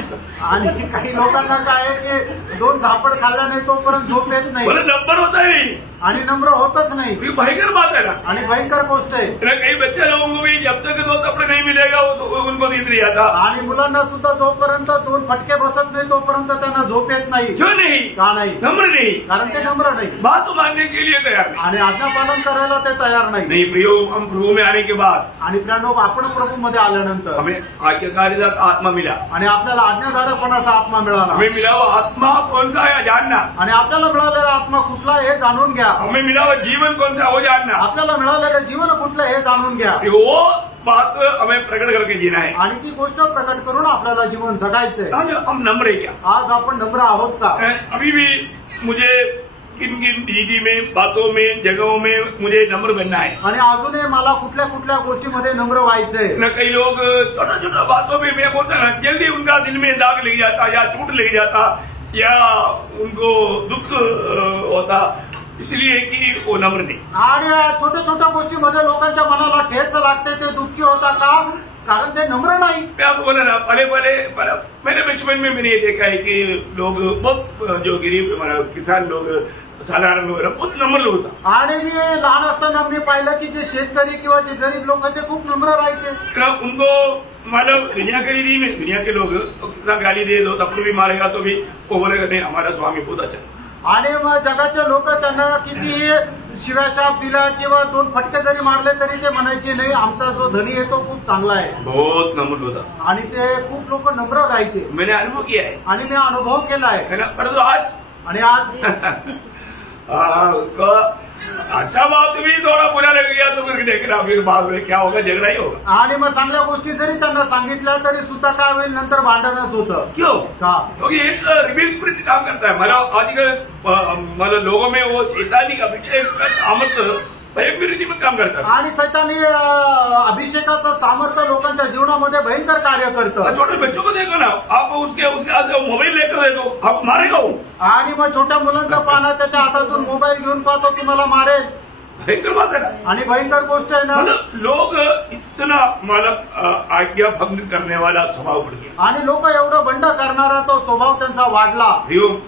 आणि काही लोकांना काय आहे की 2 झापड खाल्ल्याने तोपर्यंत झोप येत नाही. बोले नंबर होता नहीं. आणि नम्र होतच नाही. ये भयंकर बात है ना. आणि भयंकर गोष्ट आहे. कई बच्चे लोगों को भी जब तक 2 थप्पड़ नहीं मिलेगा उनको नींद नहीं आता. आणि मुलांना सुद्धा जोपर्यंत 2 फटके बसत नाही तोपर्यंत त्यांना झोप येत नाही. क्यों नहीं. का नाही. नम्र नहीं. कारण ते नम्र नाही. बात तो मानने के लिए तैयार नहीं. आणि आज्ञापालन करायला ते तयार नाही. नहीं प्रियो हम प्रभु में आने के बाद आणि प्रियानो आपण प्रभूमध्ये आल्यानंतर हमें आज्ञाकारिता आत्मा मिला. आणि आपल्याला आज्ञाधारपणाचा आत्मा मिळाला. हमें मिला वो आत्मा कौन सा है जानना. आणि आपल्याला मिळालेला आत्मा कुठला हे जाणून घ्या. हमें मिला वो जीवन कौन सा वो जानना. आपल्याला मिळालेलं जीवन कुठलं हे जाणून घ्या. वो बात हमें प्रकट करके जीना है. आणि ती गोष्ट प्रकट करून आपल्याला जीवन जगायचंय. आज हम नम्र है क्या. आज आपण नम्र आहोत का. अभी भी मुझे किन किन रीति में बातों में जगहों में मुझे नम्र बनना है. आणि अजूनही मला कुठल्या कुठल्या गोष्टीमध्ये नम्र व्हायचंय. न कई लोग छोटा छोटा बातों में मैं बोलता ना जल्दी उनका दिल में दाग लग जाता या चोट लग जाता या उनको दुख होता इसलिए कि वो नम्र नहीं. आणि छोट्या छोट्या गोष्टीमध्ये लोकांच्या मनाला ठेच लागते ते दुःखी होता का कारण ते नम्र नाही. मैं आपको बोला ना पहले मैंने बचपन में मैंने ये देखा है कि लोग बहुत जो गरीब किसान लोग साधारण लोग बहुत नम्र लोग होता. आणि मी लहान असताना मी पाहिलं की जे शेतकरी किंवा जे गरीब लोक ते खूप नम्र राहायचे. उनको मतलब दुनिया के लिए नहीं दुनिया के लोग कितना गाली दे दो तब भी मारेगा तो भी वो बोलेगा नहीं हमारा स्वामी बहुत अच्छा. आणि मग जगाचे लोक त्यांना किती शिव्याशाप दिला किंवा 2 फटके जरी मारले तरी ते म्हणायचे नाही आमचा जो धनी आहे तो खूप चांगला आहे. बहुत नम्र होता. आणि ते खूप लोक नम्र राहायचे. मैंने अनुभव किया है. आणि मी अनुभव केलाय. परंतु आज आणि आज अच्छा बात भी थोडा बुरा लग गया तो फिर देखना फिर बाद में क्या होगा झगड़ा ही होगा. आणि मग चांगल्या गोष्टी जरी त्यांना सांगितल्या तरी सुद्धा काय होईल नंतर भांडणच होतं. क्यों का क्योंकि एक रिबेल स्पिरिट काम करता है. आजकल मतलब लोगों में वो शैतानी का अभिषेक सामर्थ्य भयंकर रीतीमध्ये काम करतात. आणि सैतानी अभिषेकाचं सामर्थ्य लोकांच्या जीवनामध्ये भयंकर कार्य करतं. छोटे बच्चों को देखो ना आप उसके आज मोबाईल लेकर दे दो आप मारेगा वो. आणि मग छोट्या मुलांचा पाना त्याच्या हातातून मोबाईल घेऊन पाहतो की मला मारेल. भयंकर बात है ना. आणि भयंकर गोष्ट आहे ना. लोग इतना मतलब आज्ञा भंग करने वाला स्वभाव बढ़ गया. आणि लोक एवढं बंड करणारा तो स्वभाव त्यांचा वाढला.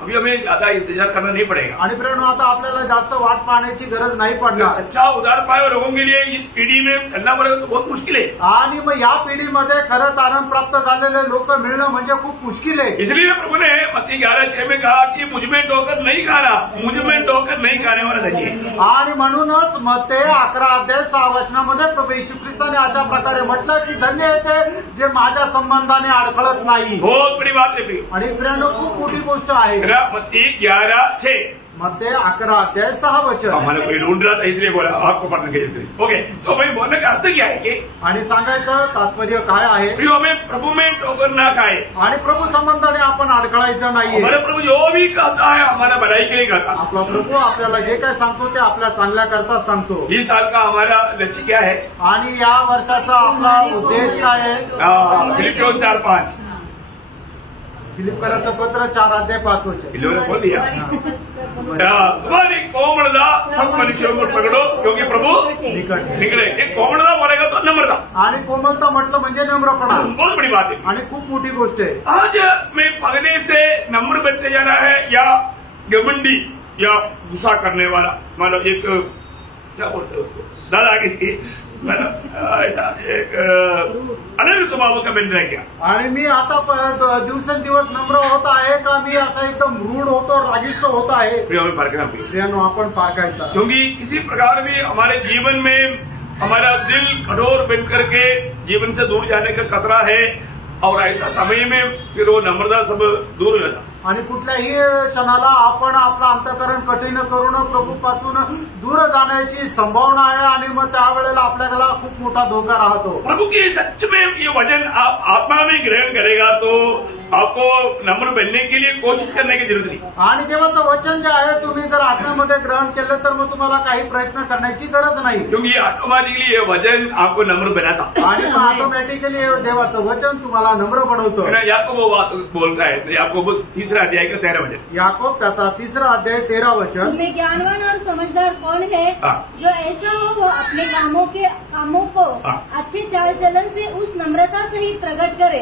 अभी हमें ज्यादा इंतजार करना नहीं पड़ेगा. आणि प्रेरणा आता आपल्याला जास्त वाट पाहण्याची गरज नाही पडणार. अच्छा उदार पाए लोगों के लिए इस पीढ़ी में चलना पड़ेगा तो बहुत मुश्किल है. आणि मग या पिढीमध्ये खरं तारण प्राप्त झालेले लोक मिळणं म्हणजे खूप मुश्किल आहे. इसलिए प्रभु ने मत्ती 11:6 में कहा कि मुझ में ठोकर नहीं खाना मुझ में ठोकर नहीं खाने वाला धनी है. आणि म्हणूनच मत्ते 11:6 प्रभू येशू ख्रिस्ताने अशा प्रकारे म्हटलं की धन्य आहे ते जे माझ्या संबंधाने अडखळत नाही. बहुत बड़ी बात है. आणि प्रेरणा खूप मोठी गोष्ट आहे. मत्ती 11:6 मत्ते 11:6 हमारा कोई ढूंढ रहा था इसलिए बोला आपको पढ़ने के लिए. ओके तो भाई बोलने का अर्थ क्या है कि आणि सांगायचं तात्पर्य काय आहे. हमें प्रभु में ठोकर ना खाए. आणि प्रभू संबंधाने आपण अडखळायचं नाहीये. हमारा प्रभू जो भी कहता है हमारा भलाई के लिए कहता. आपला प्रभू आपल्याला जे काय सांगतो ते आपल्या चांगल्या करता सांगतो. इस साल का हमारा लक्ष्य क्या है. आणि या वर्षाचा आपला उद्देश काय आहे. फिलिपियों 4:5 फिलिपकराचं पत्र 4:5 बोल दिया. तुम्हारी कोमलता सब मनुष्यों को पकड़ो क्योंकि प्रभु निकले. एक कोमलता बोलेगा तो नम्रता. आणि कोमलता म्हटलं म्हणजे नम्रपणा. बहुत बड़ी बात है. आणि खूप मोठी गोष्ट आहे. आज मैं पगने से नम्र बनते जाना है या घमंडी या गुस्सा करने वाला मतलब एक क्या बोलते हैं उसको दादागिरी ऐसा एक अलग स्वभाव का बन रह गया. आणि मी आता दिवसेंदिवस नम्र होत आहे का मी असं एकदम रूढ होतो रागिष्ट होत आहे. प्रियानो आपण पाकायचा. क्योंकि किसी प्रकार भी हमारे जीवन में हमारा दिल कठोर बन करके जीवन से दूर जाने का खतरा है. और ऐसा समय में फिर वो नम्रता सब दूर हो जाता. आणि कुठल्याही क्षणाला आपण आपलं अंतःकरण कठीण करून प्रभूपासून दूर जाण्याची संभावना आहे आणि मग त्यावेळेला आपल्याला खूप मोठा धोका राहतो. प्रभु के सच में ये वचन आप आत्मा में ग्रहण करेगा तो आपको नम्र बनने के लिए कोशिश करने की जरूरत नहीं. आणि देवाचं वचन जे आहे तुम्ही जर आत्म्यामध्ये ग्रहण केलं तर मग तुम्हाला काही प्रयत्न करण्याची गरज नाही. क्योंकि ऑटोमेटिकली ये वचन आपको नम्र बनाता. आणि ऑटोमॅटिकली देवाचं वचन तुम्हाला नम्र बनवतं. याकोब वो बात बोलता है. याकोब 3 अध्याय का 13 वचन. याकोब त्याचा 3 अध्याय 13 वचन. तुम्हें ज्ञानवान और समझदार कौन है जो ऐसा हो वो अपने कामों को अच्छे चाल चलन से उस नम्रता से ही प्रकट करे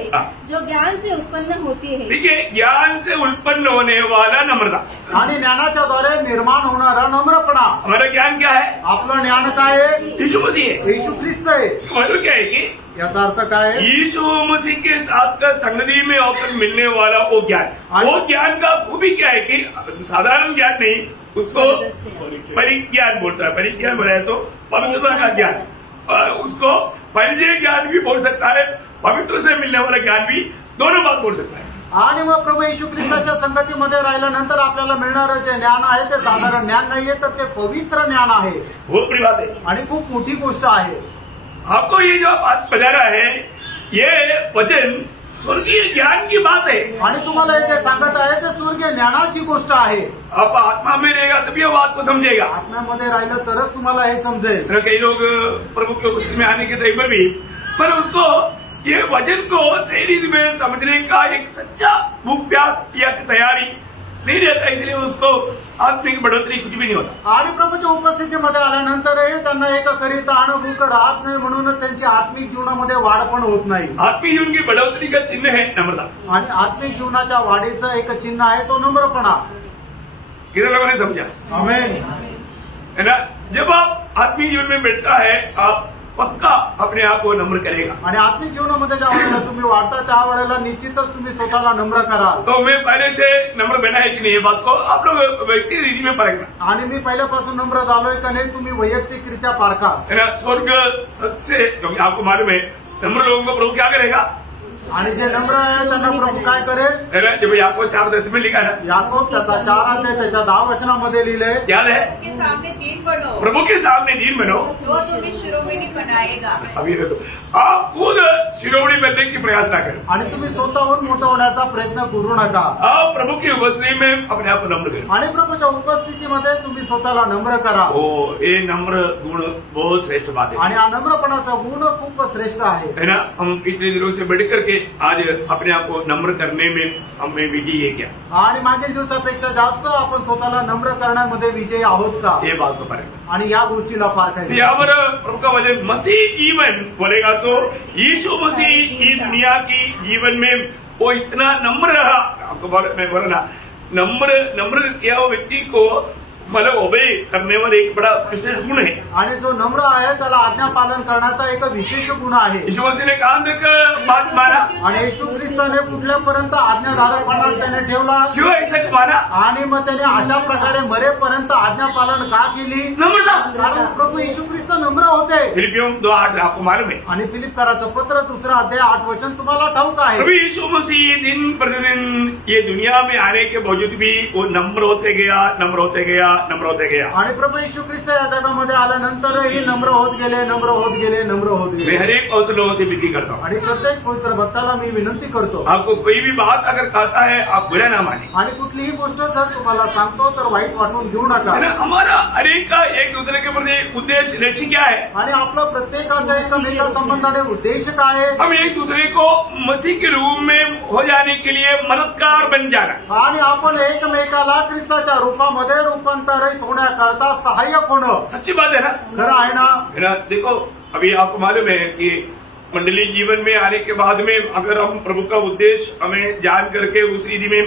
जो ज्ञान से उत्पन्न होती है. ठीक है, ज्ञान से उत्पन्न होने वाला नम्रता आणि ज्ञानाच्या द्वारे निर्माण होणारा नम्रपणा. हमारा ज्ञान क्या है? आपलं ज्ञान काय आहे? यीशु मसीह है. येशू ख्रिस्त आहे. मतलब क्या है कि याचा अर्थ काय आहे? यीशु मसीह के साथ का संगति में होकर मिलने वाला वो ज्ञान. वो ज्ञान का खूबी क्या है कि साधारण ज्ञान नहीं, उसको परिज्ञान बोलता है. परिज्ञान बोला है तो पवित्रता का ज्ञान. उसको परिचय ज्ञान भी बोल सकता है, पवित्र से मिलने वाला ज्ञान भी, दोनों बात बोल सकता है. आणि मग प्रभू येशू ख्रिस्ताच्या संगतीमध्ये राहिल्यानंतर आपल्याला मिळणारं जे ज्ञान आहे ते साधारण ज्ञान नाहीये तर ते पवित्र ज्ञान आहे. बहुत बड़ी बात है आणि खूप मोठी गोष्ट आहे. आपको ये जो बात बता रहा है ये वचन स्वर्गीय ज्ञान की बात है. आणि तुम्हाला जे सांगत आहे ते स्वर्गीय ज्ञानाची गोष्ट आहे. आप आत्मा में रहेगा तभी वो बात को समझेगा. आत्म्यामध्ये राहिलं तरच तुम्हाला हे समजेल. कई लोग प्रभु के उपस्थिति में आने के टाइम भी पर उसको ये वचन को सही में समझने का एक सच्चा अभ्यास या तैयारी नहीं रहता, इसलिए उसको आत्मिक बढ़ोतरी कुछ भी नहीं होता. आणि प्रभूच्या उपस्थितीमध्ये आल्यानंतरही त्यांना एककरिता अनुभूक राहत नाही, म्हणून त्यांची आत्मिक जीवनामध्ये वाढ पण होत नाही. आत्मिक जीवन की बढ़ोतरी का चिन्ह है नम्रता. आणि आत्मिक जीवनाच्या वाढीचं एक चिन्ह आहे तो नम्रपणा. कितने लोगों ने समझा? आमेन. है ना. जब आप आत्मिक जीवन में बैठता है आप पक्का अपने आप को नम्र करेगा. आणि आत्मिक जीवनामध्ये ज्या वेळेला तुम्ही वाढता त्यावेळेला निश्चितच तुम्ही स्वतःला नम्र कराल. तो मैं पहले से नम्र बना है कि नहीं, ये बात को आप लोग व्यक्तिगत रीति में परखना. आणि मी पहिल्यापासून नम्र झालोय का नाही तुम्ही वैयक्तिकरित्या पारखा. है ना. स्वर्ग सबसे, क्योंकि आपको मालूम है नम्र लोगों को प्रभु क्या करेगा. आणि जे नम्र आहे त्यांना प्रभू काय करेल. है ना. जब याकोब 4:10 में लिखा है, याकोब त्याचा 4 अध्याय त्याच्या 10 वचनामध्ये लिहिलंय. याद है. के सामने दीन बनो, प्रभु के सामने दीन बनो तो तुम्हें शिरोमणि बनाएगा. अभी देखो आप खुद शिरोमणि बनने की प्रयास ना करें. आणि तुम्ही स्वतःहून मोठं होण्याचा प्रयत्न करू नका. आप प्रभु की उपस्थिति में अपने आप को नम्र करें. आणि प्रभूच्या उपस्थितीमध्ये तुम्ही स्वतःला नम्र करा. ओ ये नम्र गुण बहुत श्रेष्ठ बात है. आणि हा नम्रपणाचा गुण खूप श्रेष्ठ आहे. है ना. हम इतने दिनों से बढ़ करके आज अपने आप को नम्र करने में हमें विजयी है क्या. आणि मागील दिवसापेक्षा जास्त आपण स्वतःला नम्र करण्यामध्ये विजयी आहोत का. ये बात को पारेगा. आणि या गोष्टीला पारखायचं. यहाँ पर प्रभु का वचन मसीह जीवन बोलेगा तो यीशु मसीह इस दुनिया की जीवन में वो इतना नम्र रहा. आपको मैं बोला ना नम्र किया वो व्यक्ति को मतलब ओबे करण्यामध्ये एक बडा विशेष गुण आहे. आणि जो नम्र आहे त्याला आज्ञा पालन करण्याचा एक विशेष गुण आहे. यीशु मसीह ने कहा तक बात माना. आणि येशू ख्रिस्ताने कुठल्यापर्यंत आज्ञाधारकपणा त्याने ठेवला. क्यों ऐसा माना. आणि मग त्याने अशा प्रकारे मरेपर्यंत आज्ञा पालन का केली. नम्रता. कारण प्रभू येशू ख्रिस्त नम्र होते. फिलिपियों 2:8 आपको मालूम है. आणि फिलिप्पीकराचं पत्र 2 अध्याय 8 वचन तुम्हाला ठाऊक आहे. प्रभु यीशु मसीह दिन प्रतिदिन ये दुनिया में आने के बावजूद भी वो नम्र होते गया. आणि प्रभू येशू ख्रिस्त या जगामध्ये आल्यानंतरही नम्र होत गेले. मैं हर एक पवित्र लोगों से विनती करता हूँ. आणि प्रत्येक पवित्र भक्ताला मी विनंती करतो. आपको कोई भी बात अगर कहता है आप बुरा ना माने. आणि कुठलीही गोष्ट जर तुम्हाला सांगतो तर वाईट वाटून घेऊ नका. हमारा हर एक का एक दूसरे के प्रति उद्देश्य लक्ष्य क्या है. आणि आपला प्रत्येकाचा एकमेका संबंधाने उद्देश काय आहे. हम एक दूसरे को मसीह के रूप में हो जाने के लिए मददगार बन जाना. आणि आपण एकमेकाला ख्रिस्ताच्या रूपामध्ये रूपांतरित होण्याकरता सहाय्यक होणं. सच्ची बात है ना. खरं आहे ना. देखो अभी आपको मालूम है कि मंडली जीवन में आने के बाद में अगर हम प्रभु का उद्देश्य हमें जान करके उस रीति में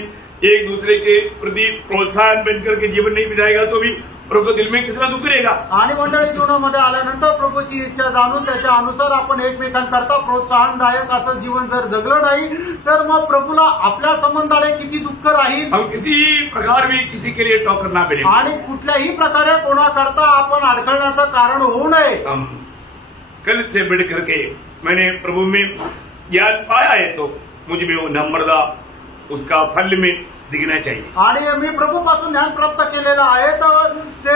एक दूसरे के प्रति प्रोत्साहन बनकर के जीवन नहीं बिताएगा तो भी प्रभु दिल में कितना दुःख रहेगा. आणि मंडळी जीवनामध्ये आल्यानंतर प्रभूची इच्छा जाणून त्याच्या अनुसार आपण एकमेकांकरता प्रोत्साहनदायक असं जीवन जर जगलं नाही तर मग प्रभूला आपल्या संबंधाने किती दुःख राहील. हम किसी प्रकार भी किसी के लिए टॉकर ना बने. आणि कुठल्याही प्रकारे कोणाकरता आपण अडखळण्याचं कारण होऊ नये. हम कल से बढ़ करके मैंने प्रभु में ज्ञान पाया है तो मुझ में वो नम्रता उसका फल में दिखना चाहिए। आणि मी प्रभूपासून ज्ञान प्राप्त केलेलं आहे तर ते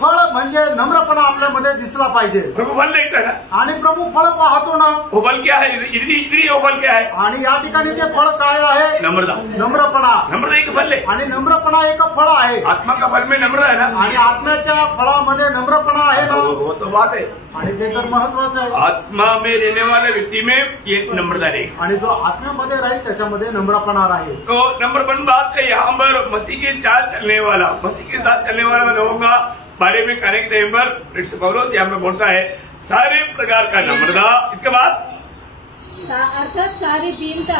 फळ म्हणजे नम्रपणा आपल्यामध्ये दिसला पाहिजे। प्रभु फल देखता है ना, आणि प्रभू फळ पाहतो ना, वो फल क्या है, इतनी वो फल क्या है, आणि या ठिकाणी ते फळ काय आहे, नम्रता। नम्रपणा। नम्रता एक फल है, आणि नम्रपणा एक फळ आहे। आत्मा का फल में नम्रता है ना, आणि आत्म्याच्या फळामध्ये नम्रपणा आहे ना, वो तो बात है। आणि ते तर महत्वाचं आहे। आत्मा में रहने वाले व्यक्ति में ये नम्रता रहेगी, आणि जो आत्म्यामध्ये राहील त्याच्यामध्ये नम्रपणा राहील। तो नंबर 1 बात है, यहाँ पर मसीह के साथ चलने वाला, मसीह के साथ चलने वाला लोगों का बारे में करेक्ट टाइम पर पौलुस यहाँ पर बोलता है सारे प्रकार का नम्रता, इसके बाद अर्थात सारी दीनता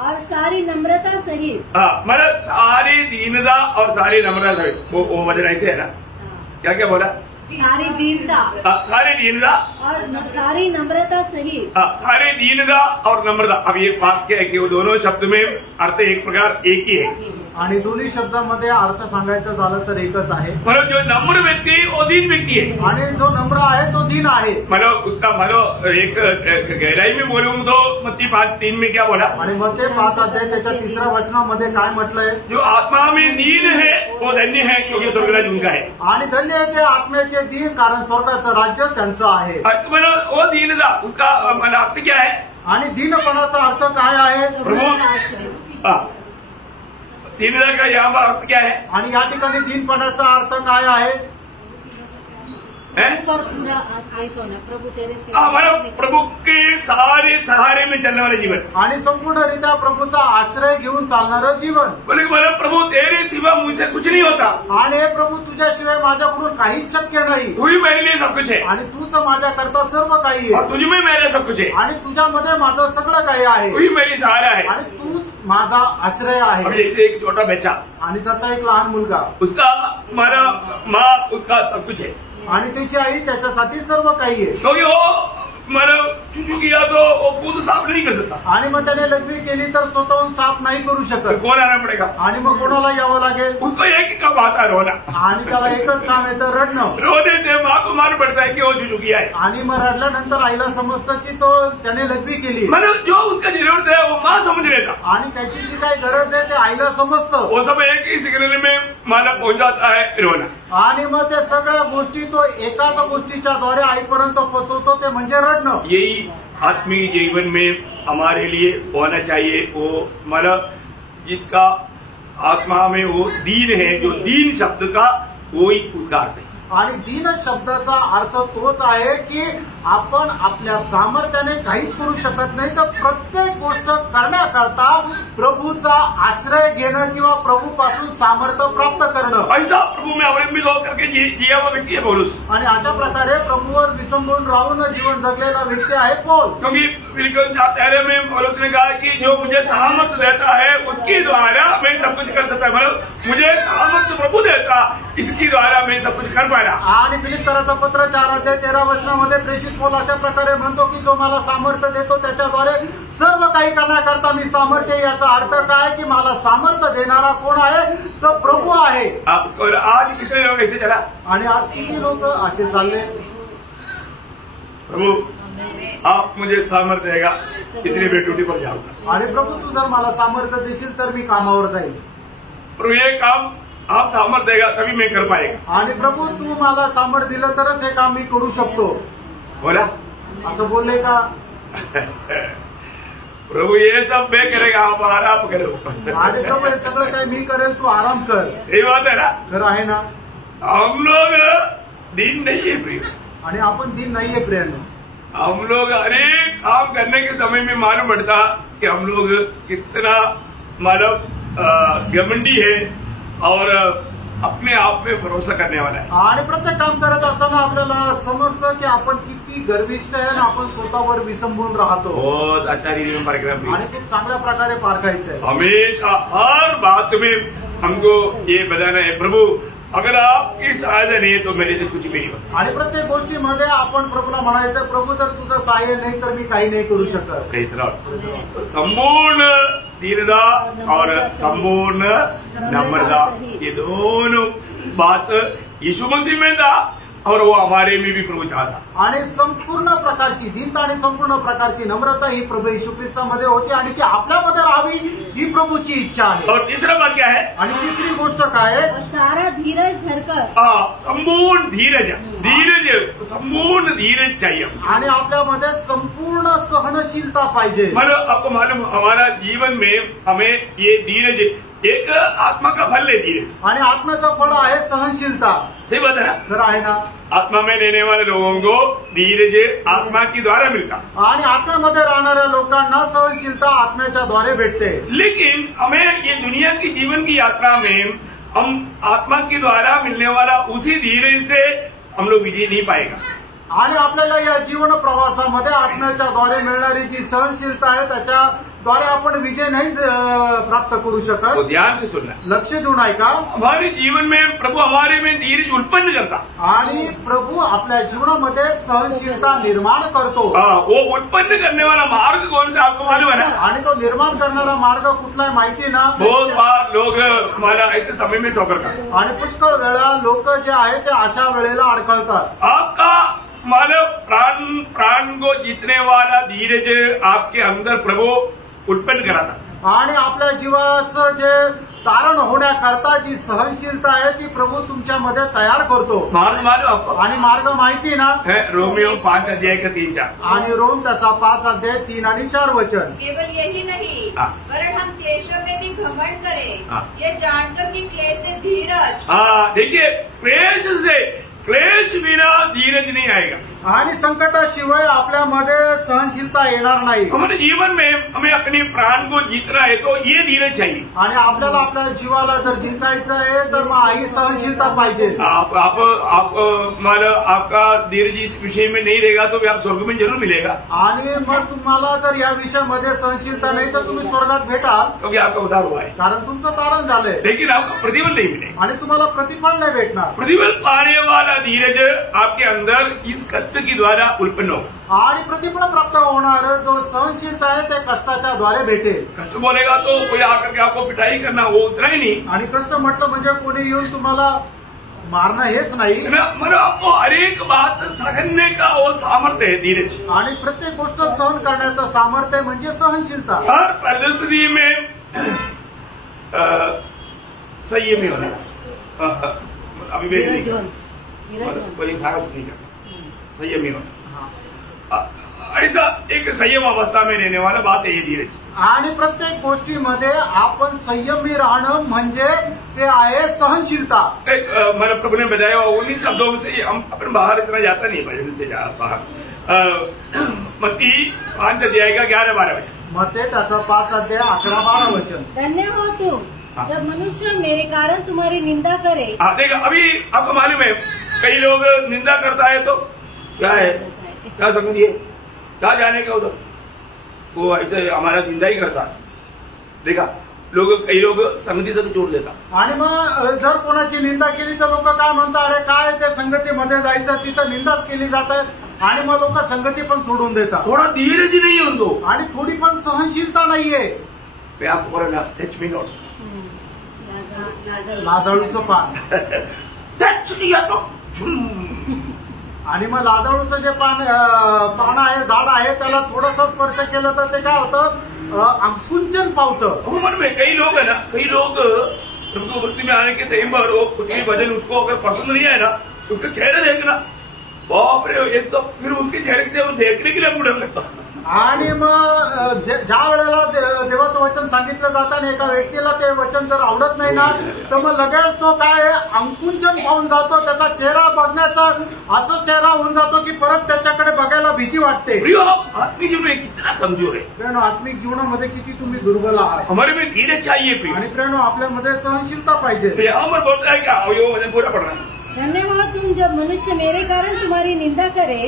और सारी नम्रता सहित। मतलब सारी दीनता और सारी नम्रता सहित, वो वजन ऐसे है ना, क्या क्या बोला, सारी दीनता, सारी दीनता और सारी नम्रता सहित। सारी दीनता और नम्रता। अब ये वाक्य है कि वो दोनों शब्द में अर्थ एक प्रकार एक ही है, आणि दोन्ही शब्दांमध्ये अर्थ सांगायचं झालं तर एकच आहे। मतलब जो नम्र व्यक्ति वो दीन व्यक्ति है, आणि जो नम्र आहे तो दीन आहे। मतलब उसका मतलब एक गहराई में बोलूं तो मत्ती 5:3 में क्या बोला, आणि मत्ती 5 अध्याय त्याच्या 3ऱ्या वचनामध्ये काय म्हटलंय, जो आत्मा में दीन है वो धन्य है क्योंकि स्वर्गराज उनका है। आणि धन्य आहे ते आत्म्याचे दीन कारण स्वर्गाचं राज्य त्यांचं आहे। मतलब वो दीनता उसका मतलब अर्थ क्या है, आणि दीनपणाचा अर्थ काय आहे, दीनता का यहाँ पर अर्थ क्या है, आणि या ठिकाणी दीनपणाचा अर्थ काय आहे, प्रभु तेरे से मतलब प्रभु के सारे सहारे में चलने वाले जीवन, आणि संपूर्णरित्या प्रभूचा आश्रय घेऊन चालणारं जीवन। बोले प्रभु तेरे सिवा मुझसे कुछ नहीं होता, आणि हे प्रभू तुझ्याशिवाय माझ्याकडून काही शक्य नाही, तू ही मेरे लिए सब कुछ है, आणि तूच माझ्याकरता सर्व काही और आहे, तुझ में मेरा सब कुछ है, आणि तुझ्यामध्ये माझं सगळं काही आहे, तू ही मेरी सहारा है। आणि तूच माझा आश्रय अब आहे। जैसे एक छोटा बच्चा, आणि जसा एक लहान मुलगा, उसका माँ उसका सब कुछ है, आणि त्याची आई त्याच्यासाठी सर्व काही आहे, क्योंकि वो मतलब चूचू किया तो वो खुद साफ नहीं कर सकता, आणि मग त्याने लघवी केली तर स्वतःहून साफ नाही करू तो शकत, कौन आना पड़ेगा, आणि मग कोणाला यावं लागेल, उसको एक ही काम आता है, रोना। आणि त्याला एकच काम येतं, रडणं। रोने से माँ को मालूम पड़ता है कि वो चूचू किया है, आणि मग रडल्यानंतर आईला समजतं की तो त्याने लघवी केली, मतलब जो उसका जरूरत है वो माँ समझ लेता, आणि त्याची जी काही गरज आहे ते आईला समजतं, वो सब एक ही सिग्नल में माला पहुंच जाता है, रोना। आणि मग त्या सगळ्या गोष्टी तो एकाच गोष्टीच्या द्वारे आईपर्यंत पोहोचवतो, ते म्हणजे रडणं। यही आत्मीय जीवन में हमारे लिए होना चाहिए, वो मतलब जिसका आत्मा में वो दीन है, जो दीन शब्द का वो ही उसका अर्थ है। आणि दीन शब्दाचा अर्थ तोच आहे की आपण आपल्या सामर्थ्याने काहीच करू शकत नाही, तर प्रत्येक गोष्ट करण्याकरता प्रभूचा आश्रय घेणं किंवा प्रभूपासून सामर्थ्य प्राप्त करणं। ऐसा प्रभु में अवलंबित होकर के जिया हुआ व्यक्ति है पौलुस, आणि अशा प्रकारे प्रभूवर विसंबून राहून जीवन जगलेला व्यक्ती आहे पौल। क्योंकि फिलिपियों 4:13 में पौलुस ने कहा कि जो मुझे सामर्थ्य देता है उसके द्वारा मैं सब कुछ कर सकता, मतलब मुझे सामर्थ्य प्रभु देता, इसके द्वारा मैं सब कुछ कर पाया। आणि फिलिप्पीचं पत्र 4:13 प्रेषित पौल अशा प्रकारे म्हणतो की जो मला सामर्थ्य देतो त्याच्याद्वारे सर्व काही करण्याकरता मी सामर्थ्य। याचा अर्थ काय की मला सामर्थ्य देणारा कोण आहे, तर प्रभू आहे। आज कितने लोग ऐसे चला, आणि आज किती लोक असे चालले, प्रभु आप मुझे सामर्थ्य देगा इसलिए मैं ड्यूटी पर जाऊंगा, आणि प्रभू तू जर मला सामर्थ्य देशील तर मी कामावर जाईल, प्रभु ये काम आप सामर्थ्य देगा तभी मैं कर पाएगा, आणि प्रभू तू मला सामर्थ्य दिलं तरच हे काम मी करू शकतो। बोला असं बोलले का, प्रभु ये सब मैं करेगा आप आराम करो, आणि प्रभू हे सगळं काही मी करेल तू आराम कर। सही बात है ना, खरं आहे ना, हम लोग दीन नहीं है प्रिय, आणि आपण दिन नाहीये प्रियानो, हम लोग अनेक काम करने के समय में मालूम पड़ता कि हम लोग कितना मतलब घमंडी है और अपने आप में भरोसा करने वाला है। आणि प्रत्येक काम करत असताना आपल्याला समजतं की आपण किती गर्विष्ठ आहे आणि आपण स्वतःवर विसंबून राहतो। बहुत अच्छा रीति कार्यक्रम, आणि खूप चांगल्या प्रकारे पारखायचं आहे। हमेशा हर बात में हमको ये बताना है प्रभु अगर आपकी सहायता नहीं है तो मेरे से कुछ भी नहीं होता, आणि प्रत्येक गोष्टीमध्ये आपण प्रभूला म्हणायचं प्रभू जर तुझं सहाय्य नाही तर मी काही नाही करू शकत। तीसरा संपूर्ण दीनता और संपूर्ण नम्रता, ये दोनों बात यीशु मसीह में था और वो हमारे में भी प्रभु चाहता। आणि संपूर्ण प्रकारची दीनता आणि संपूर्ण प्रकारची नम्रता ही प्रभू येशू ख्रिस्तामध्ये होती आणि ती आपल्यामध्ये राहावी ही प्रभूची इच्छा आहे। और तीसरा बात क्या है? आणि तिसरी गोष्ट काय आहे? और सारा धीरज धरकर, संपूर्ण धीरज, संपूर्ण धीरज चाहिए आणि आपल्यामध्ये संपूर्ण सहनशीलता पाहिजे। मतलब आपको मालूम, हमारा जीवन में हमें ये धीरज एक आत्मा का फल है, धीरज। आणि आत्म्याचं फळ आहे सहनशीलता। सही बात है ना? तर आहे ना? आत्मा में रहने वाले लोगों को धीरज आत्मा की द्वारा मिलता, आणि आत्म्यामध्ये राहणाऱ्या लोकांना सहनशीलता आत्म्याच्या द्वारे भेटते। लेकिन हमें ये दुनिया की जीवन की यात्रा में हम आत्मा के द्वारा मिलने वाला उसी धीरज से हम लोग विजय नहीं पाएगा। आणि आपल्याला या जीवन प्रवासामध्ये आत्म्याच्या द्वारे मिळणारी जी सहनशीलता आहे त्याच्याद्वारे आपण विजय नाही प्राप्त करू तो शकत। ध्यान से सुनना, लक्ष देऊन ऐका। हमारे जीवन में प्रभु हमारे में धीरज उत्पन्न करता, आणि प्रभू आपल्या जीवनामध्ये सहनशीलता निर्माण करतो। वो उत्पन्न करने वाला मार्ग कौन सा आपको मालूम है ना? आणि तो निर्माण करणारा मार्ग कुठला आहे माहिती ना? बहुत बार लोग हमारा ऐसे समय में ठोकर खाते, आणि पुष्कळ वेळा लोक जे आहे ते अशा वेळेला अडखळतात। आपका मानव प्राण को जीतने वाला धीरज आपके अंदर प्रभु उत्पन्न कराता, आणि आपल्या जीवाचं जे तारण होण्याकरता जी सहनशीलता आहे ती प्रभू तुमच्यामध्ये तयार करतो। मार्ग मालूम आपको? आणि मार्ग माहिती ना? है रोमियो 5 अध्याय का 3-4। आणि रोम त्याचा 5 अध्याय 3 आणि 4 वचन। केवल यही नहीं, वरन हम क्लेशों में भी घमंड करें, ये जानकर कि क्लेश से धीरज। देखिए, क्लेश बिना धीरज नहीं आएगा। आणि संकटाशिवाय आपल्यामध्ये सहनशीलता येणार नाही। हमारे जीवन में हमें अपने प्राण को जीतना है तो ये धीरज चाहिए। आणि आपल्याला आपल्या जीवाला जर जिंकायचं आहे तर मग ही सहनशीलता पाहिजे। आप आपका धीरज इस विषय में नहीं रहेगा तो भी आप स्वर्ग में जरूर मिलेगा। आणि मग तुम्हाला जर या विषयामध्ये सहनशीलता नाही तर तुम्ही स्वर्गात भेटाल, क्योंकि आपका उद्धार हुआ है, कारण तुमचं तारण झालंय। लेकिन आपको प्रतिफल नहीं मिलेगा। आणि तुम्हाला प्रतिफळ नाही भेटणार। प्रतिफल पाने वाला धीरज आपके अंदर इस कष्ट की द्वारा उत्पन्न होगा। आणि प्रतिफळ प्राप्त होणार जो सहनशीलता आहे ते कष्टाच्या द्वारे भेटेल। कष्ट बोलेगा तो कोई आकर के आपको पिटाई करना, वो उतना ही नहीं। आणि कष्ट म्हटलं म्हणजे कोणी येऊन तुम्हाला मारणं हेच नाही, मतलब आपको हर एक बात सहने का वो सामर्थ्य है धीरज। आणि प्रत्येक गोष्ट सहन करण्याचं सामर्थ्य म्हणजे सहनशीलता। हर परिस्थिति में संयमी होना, अभी कोई साहस नहीं करता, संयमी होना, ऐसा एक संयम अवस्था में रहने वाला बात है ये धीरज। आणि प्रत्येक गोष्टीमध्ये आपण संयमी राहणं म्हणजे ते आहे सहनशीलता। मैंने प्रभु ने बताया उन्हीं शब्दों में से हम अपन बाहर इतना जाता नहीं, भजन से बाहर। मत्ती 5 अध्याय का 11-12 वचन। मत्ती त्याचा 5 अध्याय 11-12 वचन। धन्य हो तुम जब मनुष्य मेरे कारण तुम्हारी निंदा करे। देखा, अभी आपको मालूम है कई लोग निंदा करता है तो क्या है, क्या समझिए, क्या जाने का उधर वो ऐसे हमारा निंदा ही करता। देखा, कई लोग संगती तक जोड देतात। आणि मग जर कोणाची निंदा केली तर लोक काय म्हणतात, अरे काय ते संगतीमध्ये जायचं, तिथं निंदाच केली जाते आणि मग लोक संगती पण सोडून देतात। थोडा धीरज नाही होतो आणि थोडी पण सहनशीलता नाहीये। टच मी नॉट, लाजाळूचं पान आणि मग लाजाळूचं जे पान आहे, झाड आहे, त्याला थोडंसं स्पर्श केलं तर ते काय होतं, आकुंचन पावतं। उम्र में कई लोग है ना, कई लोग प्रभु भक्ति में आने के टाइम पर वो कुछ भी भजन उसको अगर पसंद नहीं है ना, उसके चेहरे देखना, बाप रे, एक तो फिर उनके चेहरे देखने के लिए हमको डर लगता। आणि मग ज्या वेळेला देवाचं वचन सांगितलं जातं आणि एका व्यक्तीला ते वचन जर आवडत नाही ना तर मग लगेच तो काय अंकुंचन पाहून जातो, त्याचा चेहरा बघण्याचा असं चेहरा होऊन जातो की परत त्याच्याकडे बघायला भीती वाटते। आत्मिक जीवन में कितना कमजोर है, प्रेरणो आत्मिक जीवनामध्ये किती तुम्ही दुर्बल आहात। हमारे में धीरज चाहिए प्रिय, आणि प्रेरणो आपल्यामध्ये सहनशीलता पाहिजे। यहाँ पर बोलता है क्या ये वचन पूरा पढ़ रहा है। धन्य हो तुम जब मनुष्य मेरे कारण तुम्हारी निंदा करे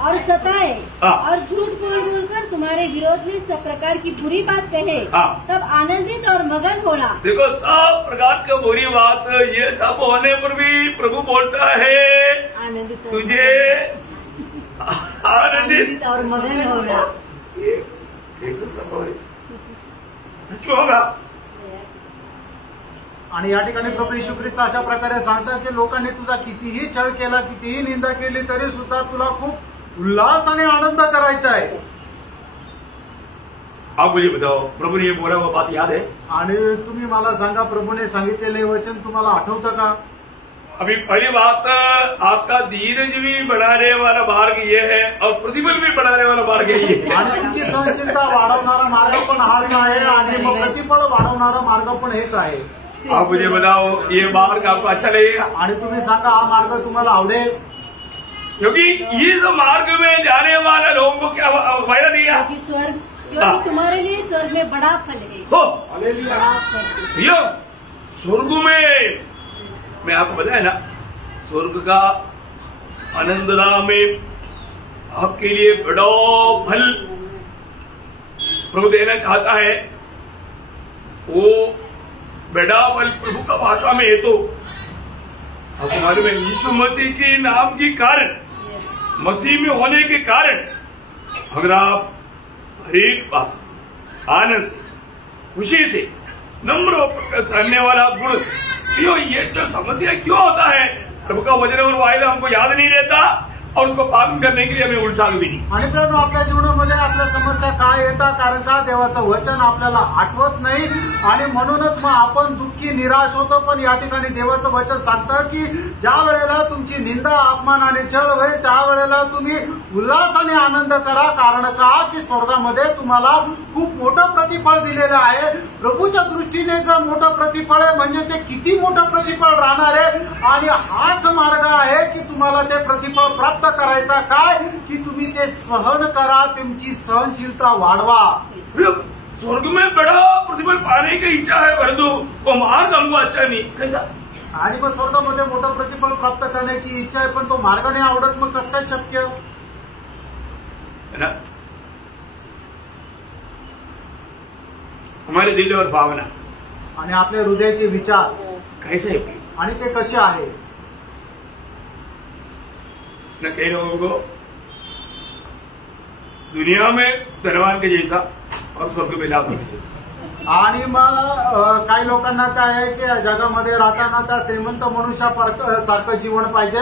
और सताए और झूठ बोलकर तुम्हारे विरोध में सब प्रकार की बुरी बात कहे, तब आनंदित और मगन होना। देखो, सब प्रकार की बुरी बात ये सब होने पर भी प्रभु बोलता है आनंदित तुझे आनंदित और मगन होना। ये कैसे संभव है, सच में होगा? आणि या ठिकाणी प्रभू येशू ख्रिस्त अशा प्रकारे सांगतात की लोकांनी तुझा कितीही छळ केला, कितीही निंदा केली, तरी सुद्धा तुला खूप उल्हास आणि आनंद करायचा आहे. आप मुझे बताओ, प्रभु ने ये बोला हुआ बात याद है? आणि तुम्ही मला सांगा, प्रभूने सांगितलेले वचन तुम्हाला आठवतं का? अभी पहली बात, आपका धीरज भी बढ़ाने वाला मार्ग ये है और प्रतिफल भी बढ़ाने वाला मार्ग ये है. आणि तुमची सहनशीलता वाढवणारा मार्ग पण हाच आहे आणि मग प्रतिफळ वाढवणारा मार्ग पण हेच आहे. आप मुझे बताओ, ये मार्ग आपको अच्छा लगेगा? आणि तुम्ही सांगा, हा मार्ग तुम्हाला आवडेल? क्योंकि इस मार्ग में जाने वाले लोगों को क्या फायदा दिया? क्योंकि तुम्हारे लिए स्वर्ग में बड़ा फल है. हो बड़ा फल. यो स्वर्ग में, मैं आपको बताया ना, स्वर्ग का आनंद में आपके लिए बड़ा फल प्रभु देना चाहता है. वो बड़ा फल प्रभु का भाषा में है तो आपको मालूम है, यीशु मसीह के नाम के कारण, मसीह में होने के कारण, अगर आप हर एक बात आनंद से, खुशी से, नम्र होकर सहने वाला गुण, ये जो समस्या क्यों होता है, प्रभु का वचन और वायदा हमको याद नहीं रहता और उसको पालन करने के लिए हमें उलसाल भी नाही. आणि प्रभू, आपल्या जीवनामध्ये आपल्या समस्या काय येतात? कारण का देवाचं वचन आपल्याला आठवत नाही आणि म्हणूनच मग आपण दुःखी, निराश होतो. पण या ठिकाणी देवाचं वचन सांगतं की ज्या वेळेला तुमची निंदा, अपमान आणि छळ होईल, त्यावेळेला तुम्ही उल्हासाने आनंद करा. कारण का की स्वर्गामध्ये तुम्हाला खूप मोठं प्रतिफळ दिलेलं आहे. प्रभूच्या दृष्टीने जर मोठं प्रतिफळ आहे म्हणजे ते किती मोठं प्रतिफळ राहणार आहे. आणि हाच मार्ग आहे की तुम्हाला ते प्रतिफळ प्राप्त करायचा काय, की तुम्ही ते सहन करा, तुमची सहनशीलता वाढवा. स्वर्ग में बड़ा प्रतिफल पाने की इच्छा है, परंतु वो मार्ग हमको अच्छा नहीं. कैसा? आणि मग स्वर्गामध्ये मोठं प्रतिफल प्राप्त करण्याची इच्छा आहे, पण तो मार्ग नाही आवडत. मग कसं काय शक्य है ना? हमारे दिल और भावना आणि आपले हृदयाचे विचार कैसे है आणि ते कसे आहे. न कई लोगों को दुनिया में धनवान के जैसा और स्वर्ग में लाभ होने जैसा. आणि मग काही लोकांना काय आहे की जगामध्ये राहताना त्या श्रीमंत मनुष्यासारखं जीवन पाहिजे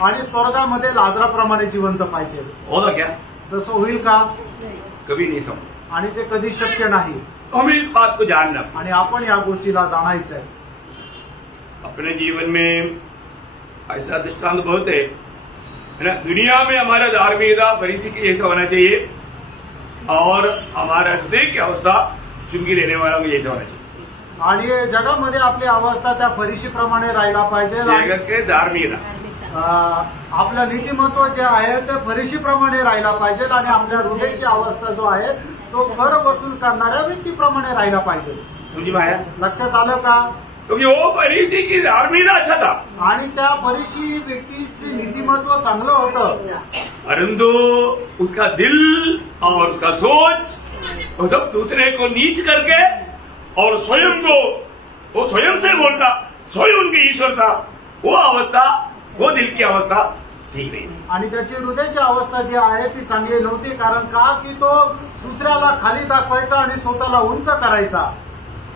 आणि स्वर्गामध्ये लाजराप्रमाणे जिवंत पाहिजे. होगा क्या? तसं होईल का? कभी नहीं समझ. आणि ते कधी शक्य नाही. हमें इस बात को जानना, आणि आपण या गोष्टीला जाणायचं आहे. अपने जीवन में ऐसा दृष्टांत बहुत है ना. दुनिया में हमारा धार्मिकता फरीसी के जैसा होना चाहिए और हमारा हृदय की अवस्था चुंगी लेने वाला के जैसा होना चाहिए. आणि जगामध्ये आपली अवस्था त्या फरीशीप्रमाणे राहायला पाहिजे. जगत के धार्मिकता, आपलं नीतिमत्व जे आहे ते फरीशीप्रमाणे राहायला पाहिजे आणि आपल्या हृदयाची अवस्था जो आहे तो कर वसूल करणाऱ्या व्यक्तीप्रमाणे राहायला पाहिजे. समझी पाया? लक्षात आलं का? क्योंकि वो फरीसी की धार्मिकता अच्छा था आणि त्या फरीसी व्यक्तीचे नीतिमत्व चांगलं होतं, परंतु उसका दिल और उसका सोच वो सब दूसरे को नीच करके और स्वयं को, वो स्वयं से बोलता, स्वयं उनके ईश्वर था. वो अवस्था, वो दिल की अवस्था ठीक नहीं. आणि त्याची हृदयाची अवस्था जी आहे ती चांगली नव्हती. कारण का की तो दुसऱ्याला खाली दाखवायचा आणि स्वतःला उंच करायचा.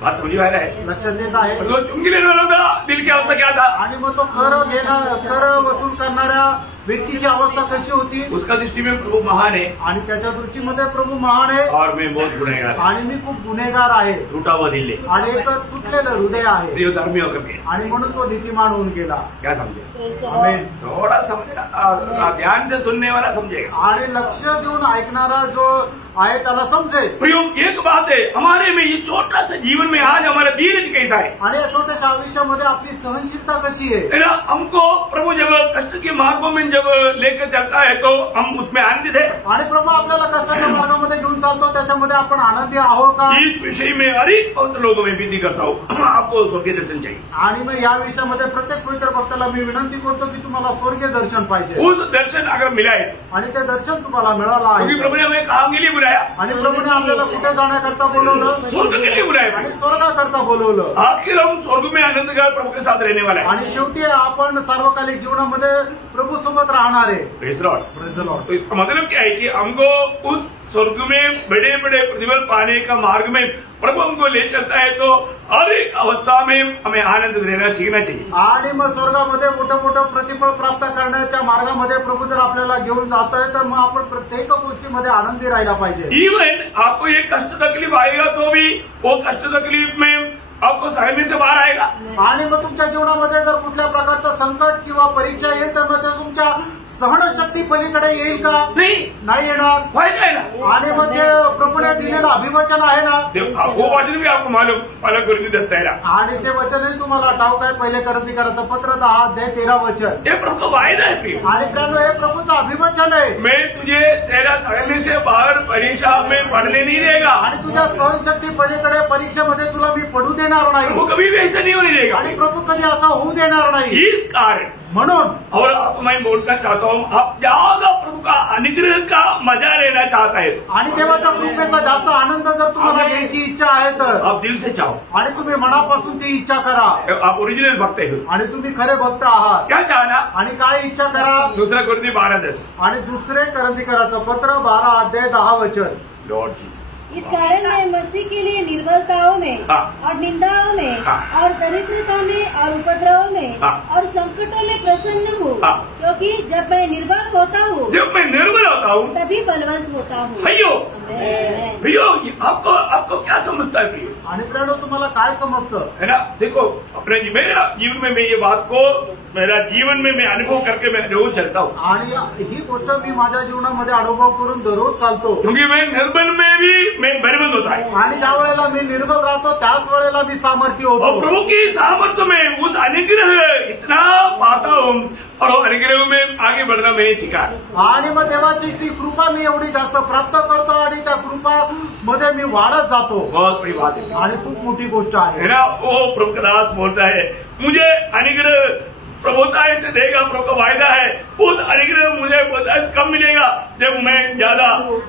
बात समझ में आ रहा है? लक्षात देत आहे. तो चुंगी लेने वालों का दिल की अवस्था क्या था? आणि मग तो कर वसूल करणाऱ्या व्यक्तीची अवस्था कशी होती? उसका दृष्टि में प्रभु महान है आणि त्याच्या दृष्टीमध्ये प्रभू महान आहे और मैं बहुत गुनहगार, आणि मी खूप गुन्हेगार आहे. टूटा हुआ दिल है, आणि एक तुटलेलं हृदय आहे. इसलिए वो धर्मी होकर के. आणि म्हणून तो नीतिमान होऊन गेला. क्या समझे? आमेन. थोड़ा समझेगा, ध्यान से सुनने वाला समझेगा आणि लक्ष देऊन ऐकणारा जो आहे त्याला समजेल. प्रियो, एक बात है, हमारे में ये छोटा सा जीवन में आज हमारा धीरज कैसा है. आणि या छोट्याशा आयुष्यामध्ये आपली सहनशीलता कशी आहे. हमको प्रभु जब कष्ट के मार्गों में जब लेकर चलता है तो हम उसमें आनंदित है. आणि प्रभू आपल्याला कष्टाच्या मार्गामध्ये घेऊन चालतो, त्याच्यामध्ये आपण आनंदी आहोत का? इस विषय में अनेक बहुत लोगों में विनती करता हूँ, आपको स्वर्गीय दर्शन चाहिए. आणि मग या विषयामध्ये प्रत्येक पवित्र भक्ताला मी विनंती करतो की तुम्हाला स्वर्गीय दर्शन पाहिजे. उस दर्शन अगर मिला है, आणि ते दर्शन तुम्हाला मिळालं क्योंकि आहे. प्रभु ने हमें काम के लिए बुलाया, आणि प्रभूने आपल्याला कुठे जाण्याकरता बोलवलं? स्वर्ग के लिए बुलाया. आणि स्वर्गाकरता बोलवलं. आखिर हम स्वर्ग में आनंद कर प्रभु के साथ रहने वाला है. आणि शेवटी आपण सार्वकालिक जीवनामध्ये प्रभू सोबत राहणार आहे. Praise the Lord. Praise the Lord. तो इसका मतलब क्या है कि हमको उस स्वर्ग में बड़े बड़े प्रतिफल पाने का मार्ग में प्रभु हमको ले चलता है, तो हर एक अवस्था में हमें आनंद लेना सीखना चाहिए। आणि मग स्वर्गामध्ये मोठं मोठं प्रतिफळ प्राप्त करण्याच्या मार्गामध्ये प्रभू जर आपल्याला घेऊन जात आहे तर मग आपण प्रत्येक गोष्टीमध्ये आनंदी राहायला पाहिजे। इवन आपको ये कष्ट तकलीफ आएगा तो भी वो कष्ट तकलीफ में आपको सहने से बाहर आएगा। आणि मग तुमच्या जीवनामध्ये जर कुठल्या प्रकारचं संकट किंवा परीक्षा येईल तर मग ते तुमच्या सहनशक्ती पलीकडे येईल का? नाही येणार। फायदा है ना। आणि मग ते प्रभूने दिलेलं अभिवचन आहे ना, वो वचन भी आपको मालूम, अलग गुरुजी दस्ता है। आणि ते वचनही तुम्हाला ठाऊक आहे, पहिले करंदीकराचं पत्र 10:13 वचन। ये प्रभु का वायदा है। आणि त्यानं हे प्रभूचं अभिवचन आहे, मैं तुझे तेरा सहने से बाहर परीक्षा में पढ़ने नहीं देगा, आणि तुझ्या सहनशक्ती पलीकडे परीक्षेमध्ये तुला मी पडू देणार नाही। प्रभु कभी भी ऐसा नहीं होने देगा। आणि प्रभू कधी असं होऊ देणार नाही। इस कारण म्हणून और आपको मैं बोलना चाहता हूँ, आप ज्यादा प्रभु का अनुग्रह का मजा लेना चाहता है आणि देवाच्या कृपेचा जास्त आनंद जर तुम्हाला घ्यायची इच्छा आहे तर आप दिल से चाहो आणि तुम्ही मनापासून ती इच्छा करा। आप ओरिजिनल भक्त है आणि तुम्ही खरे भक्त आहात। क्या चाहना? आणि काय इच्छा करा? दूसरा कुरिन्थी 12:10 आणि दुसरे करंदीकराचं पत्र 12:10 वचन। लॉर्ड जीसस, इस कारण मैं मसीह के लिए निर्बलताओं में और निंदाओं में और दरिद्रता में और उपद्रव में और संकटों में प्रसन्न हूँ, क्योंकि जब मैं निर्बल होता हूँ तभी बलवंत होता हूँ। भैया आपको क्या समझता है प्रिय? आणि प्रियो तुम्हाला काय समजतं है ना? देखो अपने मेरा जीवन में मैं ये बात को मेरा जीवन में मैं अनुभव करके मैं रोज चलता हूँ। आणि ही गोष्ट मी माझ्या जीवनामध्ये अनुभव करून दररोज चालतो, क्योंकि मैं निर्बल में भी मैं बलवंत होता है। आणि ज्या वेळेला मी निर्बल राहतो त्याच वेळेला मी सामर्थ्य और होतो। प्रभु की सामर्थ्य में उस अनुग्रह इतना पाता हूँ और अनुग्रह में आगे बढ़ना मैंने सीखा। आणि मग देवाची ती कृपा मी एवढी जास्त प्राप्त करतो आणि त्या कृपा मध्ये मी वाढत जातो। बहुत बड़ी बात है आणि खूप मोठी गोष्ट आहे ना। वो प्रभु का दास बोलता है, मुझे अनुग्रह प्रभुताय से देगा, प्रभु का वायदा है। उस अनुग्रह मुझे कम मिलेगा जब मैं ज्यादा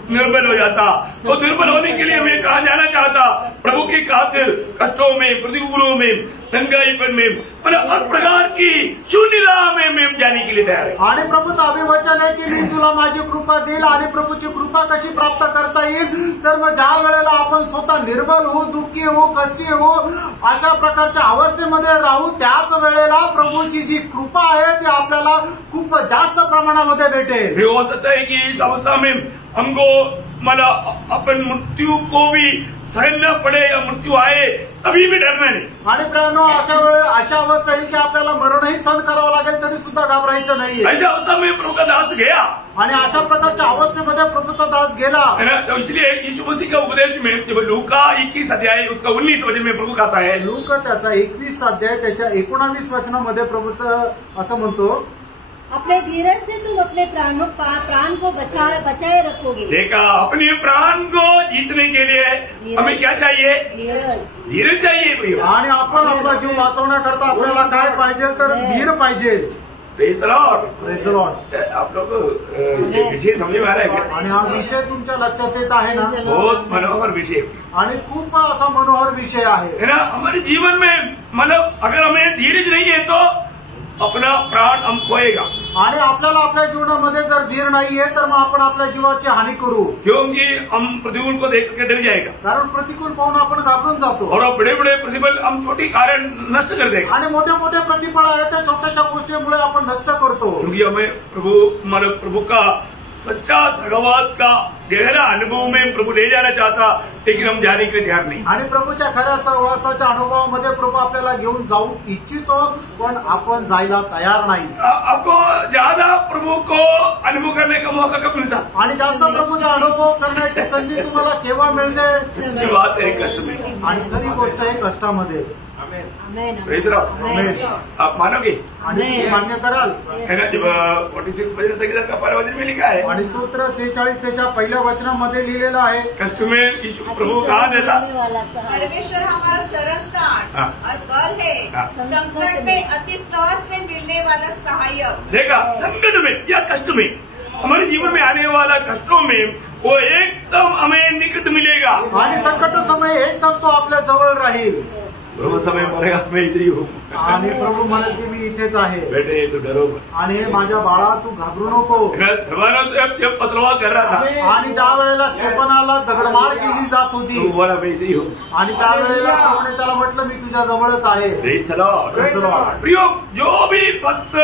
निर्बल हो जाता। तो निर्बल होने के लिए मैं कहाँ जाना चाहता? प्रभु की खातिर कष्टों में, प्रतिकूलों में, तंगाईपन में, मतलब हर प्रकार की शून्यता में मैं जाने के लिए तैयार है। आणि प्रभूचं अभिवचन आहे की मी तुला माझी कृपा देईल। आणि प्रभूची कृपा कशी प्राप्त करता येईल तर मग ज्या वेळेला आपण स्वतः निर्बल होऊ, दुःखी होऊ, कष्टी होऊ, अशा प्रकारच्या अवस्थेमध्ये राहू, त्याच वेळेला प्रभूची जी कृपा आहे ती आपल्याला खूप जास्त प्रमाणामध्ये भेटेल। हो सकता है कि इस अवस्था में हमको मतलब अपन मृत्यू को भी सहना पड़े या मृत्यू आए तभी भी डरना नहीं। आणि प्रियानो अशा अवस्था येईल की आपल्याला मरणही सहन करावं लागेल तरी सुद्धा घाबरायचं नाहीये। ऐसी अवस्था में प्रभु का दास गया आणि अशा प्रकारच्या अवस्थेमध्ये प्रभूचा दास गेला है ना। तो इसलिए यीशु मसीह का उपदेश में जब लूका 21 अध्याय उसका 19 वचन में प्रभु कहता है, लूका त्याचा 21 अध्याय त्याच्या 19 वचनामध्ये प्रभूचं असं म्हणतो, अपने धीरज से तुम अपने प्राण को बचाए रखोगे। देखा, अपने प्राण को जीतने के लिए हमें क्या चाहिए? धीरज चाहिए भैया। आणि आपण आपला जीव वाचवण्याकरता आपल्याला काय पाहिजे तर धीर पाहिजे। Praise the Lord, praise the Lord. आप लोग ये विषय समझ में आ रहा है क्या? आणि हा विषय तुमच्या लक्षात येत आहे ना? बहुत मनोहर विषय आणि खूप असा मनोहर विषय आहे ना। हमारे जीवन में मतलब अगर हमें धीरज नहीं है तो अपना प्राण हम खोएगा। आणि आपल्याला आपल्या जीवनामध्ये जर धीर नाहीये तर मग आपण आपल्या जीवाची हानी करू, क्योंकि हम प्रतिकूल को देख के डर जाएगा कारण प्रतिकूल पाहून आपण घाबरून जातो और बड़े बड़े प्रतिफल हम छोटी कारण नष्ट कर देगा। आणि मोठे मोठे प्रतिफळ आहे त्या छोट्याशा गोष्टीमुळे आपण नष्ट करतो। क्योंकि हमें प्रभु का सच्चा सहवास का गहरा अनुभव में प्रभु ले जाना चाहता, लेकिन हम जाने के लिए तैयार नहीं। आणि प्रभूच्या खऱ्या सहवासाच्या अनुभवामध्ये प्रभू आपल्याला घेऊन जाऊ इच्छितो, पण आपण जायला तयार नाही। आपको ज्यादा प्रभु को अनुभव करने का मौका कब मिलता? आणि जास्त प्रभूचा अनुभव करण्याची संधी तुम्हाला केव्हा मिळते? अच्छी बात है कष्ट में, आणि खरी गोष्ट आहे कष्टामध्ये। Praise the Lord. आप मानोगे आणि मान्य कराल है ना? जब 46 वचन संगीत का 12 वचन में लिखा है, आणि स्तोत्र 46 त्याच्या पहिल्या वचनामध्ये लिहिलेलं आहे, कष्ट में यीशु प्रभु कहाँ देता? परमेश्वर हमारा शरण स्थान और बल है, संकट में अति सहज से मिलने वाला सहायक। देखा, संकट में या कष्ट में, हमारे जीवन में आने वाला कष्टों में वो एकदम हमें निकट मिलेगा। आणि संकट समय एकदम तो आपल्या जवळ राहील। प्रभु समय मरेगा मैं इधर ही हूँ. आणि प्रभू म्हणाले की मी इथेच आहे. बेटे तू डरो मत. आणि हे माझ्या बाळा तू घाबरू नको. जब पत्रवाह कर रहा था आणि ज्या वेळेला स्टेफनाला दगडमार केली जात होती तो बोला मैं इधर ही हूँ. आणि त्यावेळेला प्रभूने त्याला म्हटलं मी तुझ्या जवळच आहे. Praise the Lord. Praise the Lord. प्रियो, जो भी भक्त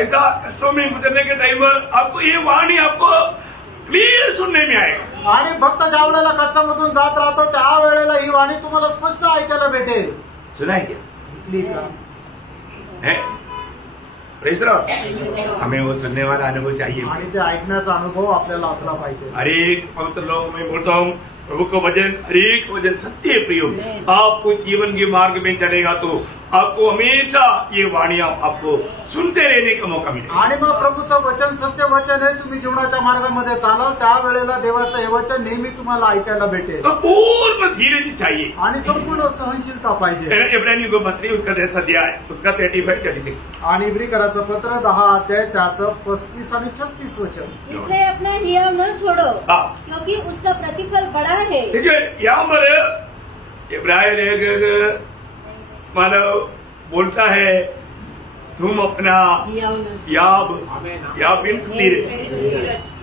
ऐसा कष्टों में गुजरने के टाइम पर आपको ये वाणी आपको क्लियर सुनने में आएगा. आणि भक्त ज्या वेळेला कष्टामधून जात राहतो त्यावेळेला ही वाणी तुम्हाला स्पष्ट ऐकायला भेटेल. सुना है क्या? है? Praise the Lord. हमें वो सुनने वाला अनुभव चाहिए. आणि ते ऐकण्याचा अनुभव आपल्याला असला पाहिजे. हर एक पवित्र लोग मैं बोलता हूँ प्रभु को वचन हर एक वचन सत्य है. प्रियो, आपको जीवन के मार्ग में चलेगा तो आपको हमेशा ये वाणियां आपको सुनते रहने का मौका मिलेगा. आणि मग प्रभूचं वचन सत्य वचन आहे. तुम्ही जीवनाच्या मार्गामध्ये चालाल त्यावेळेला देवाचं हे वचन नेहमी तुम्हाला ऐकायला भेटेल. तो पूर्ण धीरज चाहिए आणि संपूर्ण सहनशीलता पाहिजे. इब्रानी को मंत्री उसका 10 अध्याय उसका 35-36 आणि इब्रिकराचं पत्र 10 अध्याय त्याचं 35 आणि 36 वचन. इसलिए अपना हियाव न छोड़ो, हाँ. क्योंकि उसका प्रतिफल बड़ा है. देखिए यहाँ पर इब्राहिम एक मानव बोलता है तुम अपना याब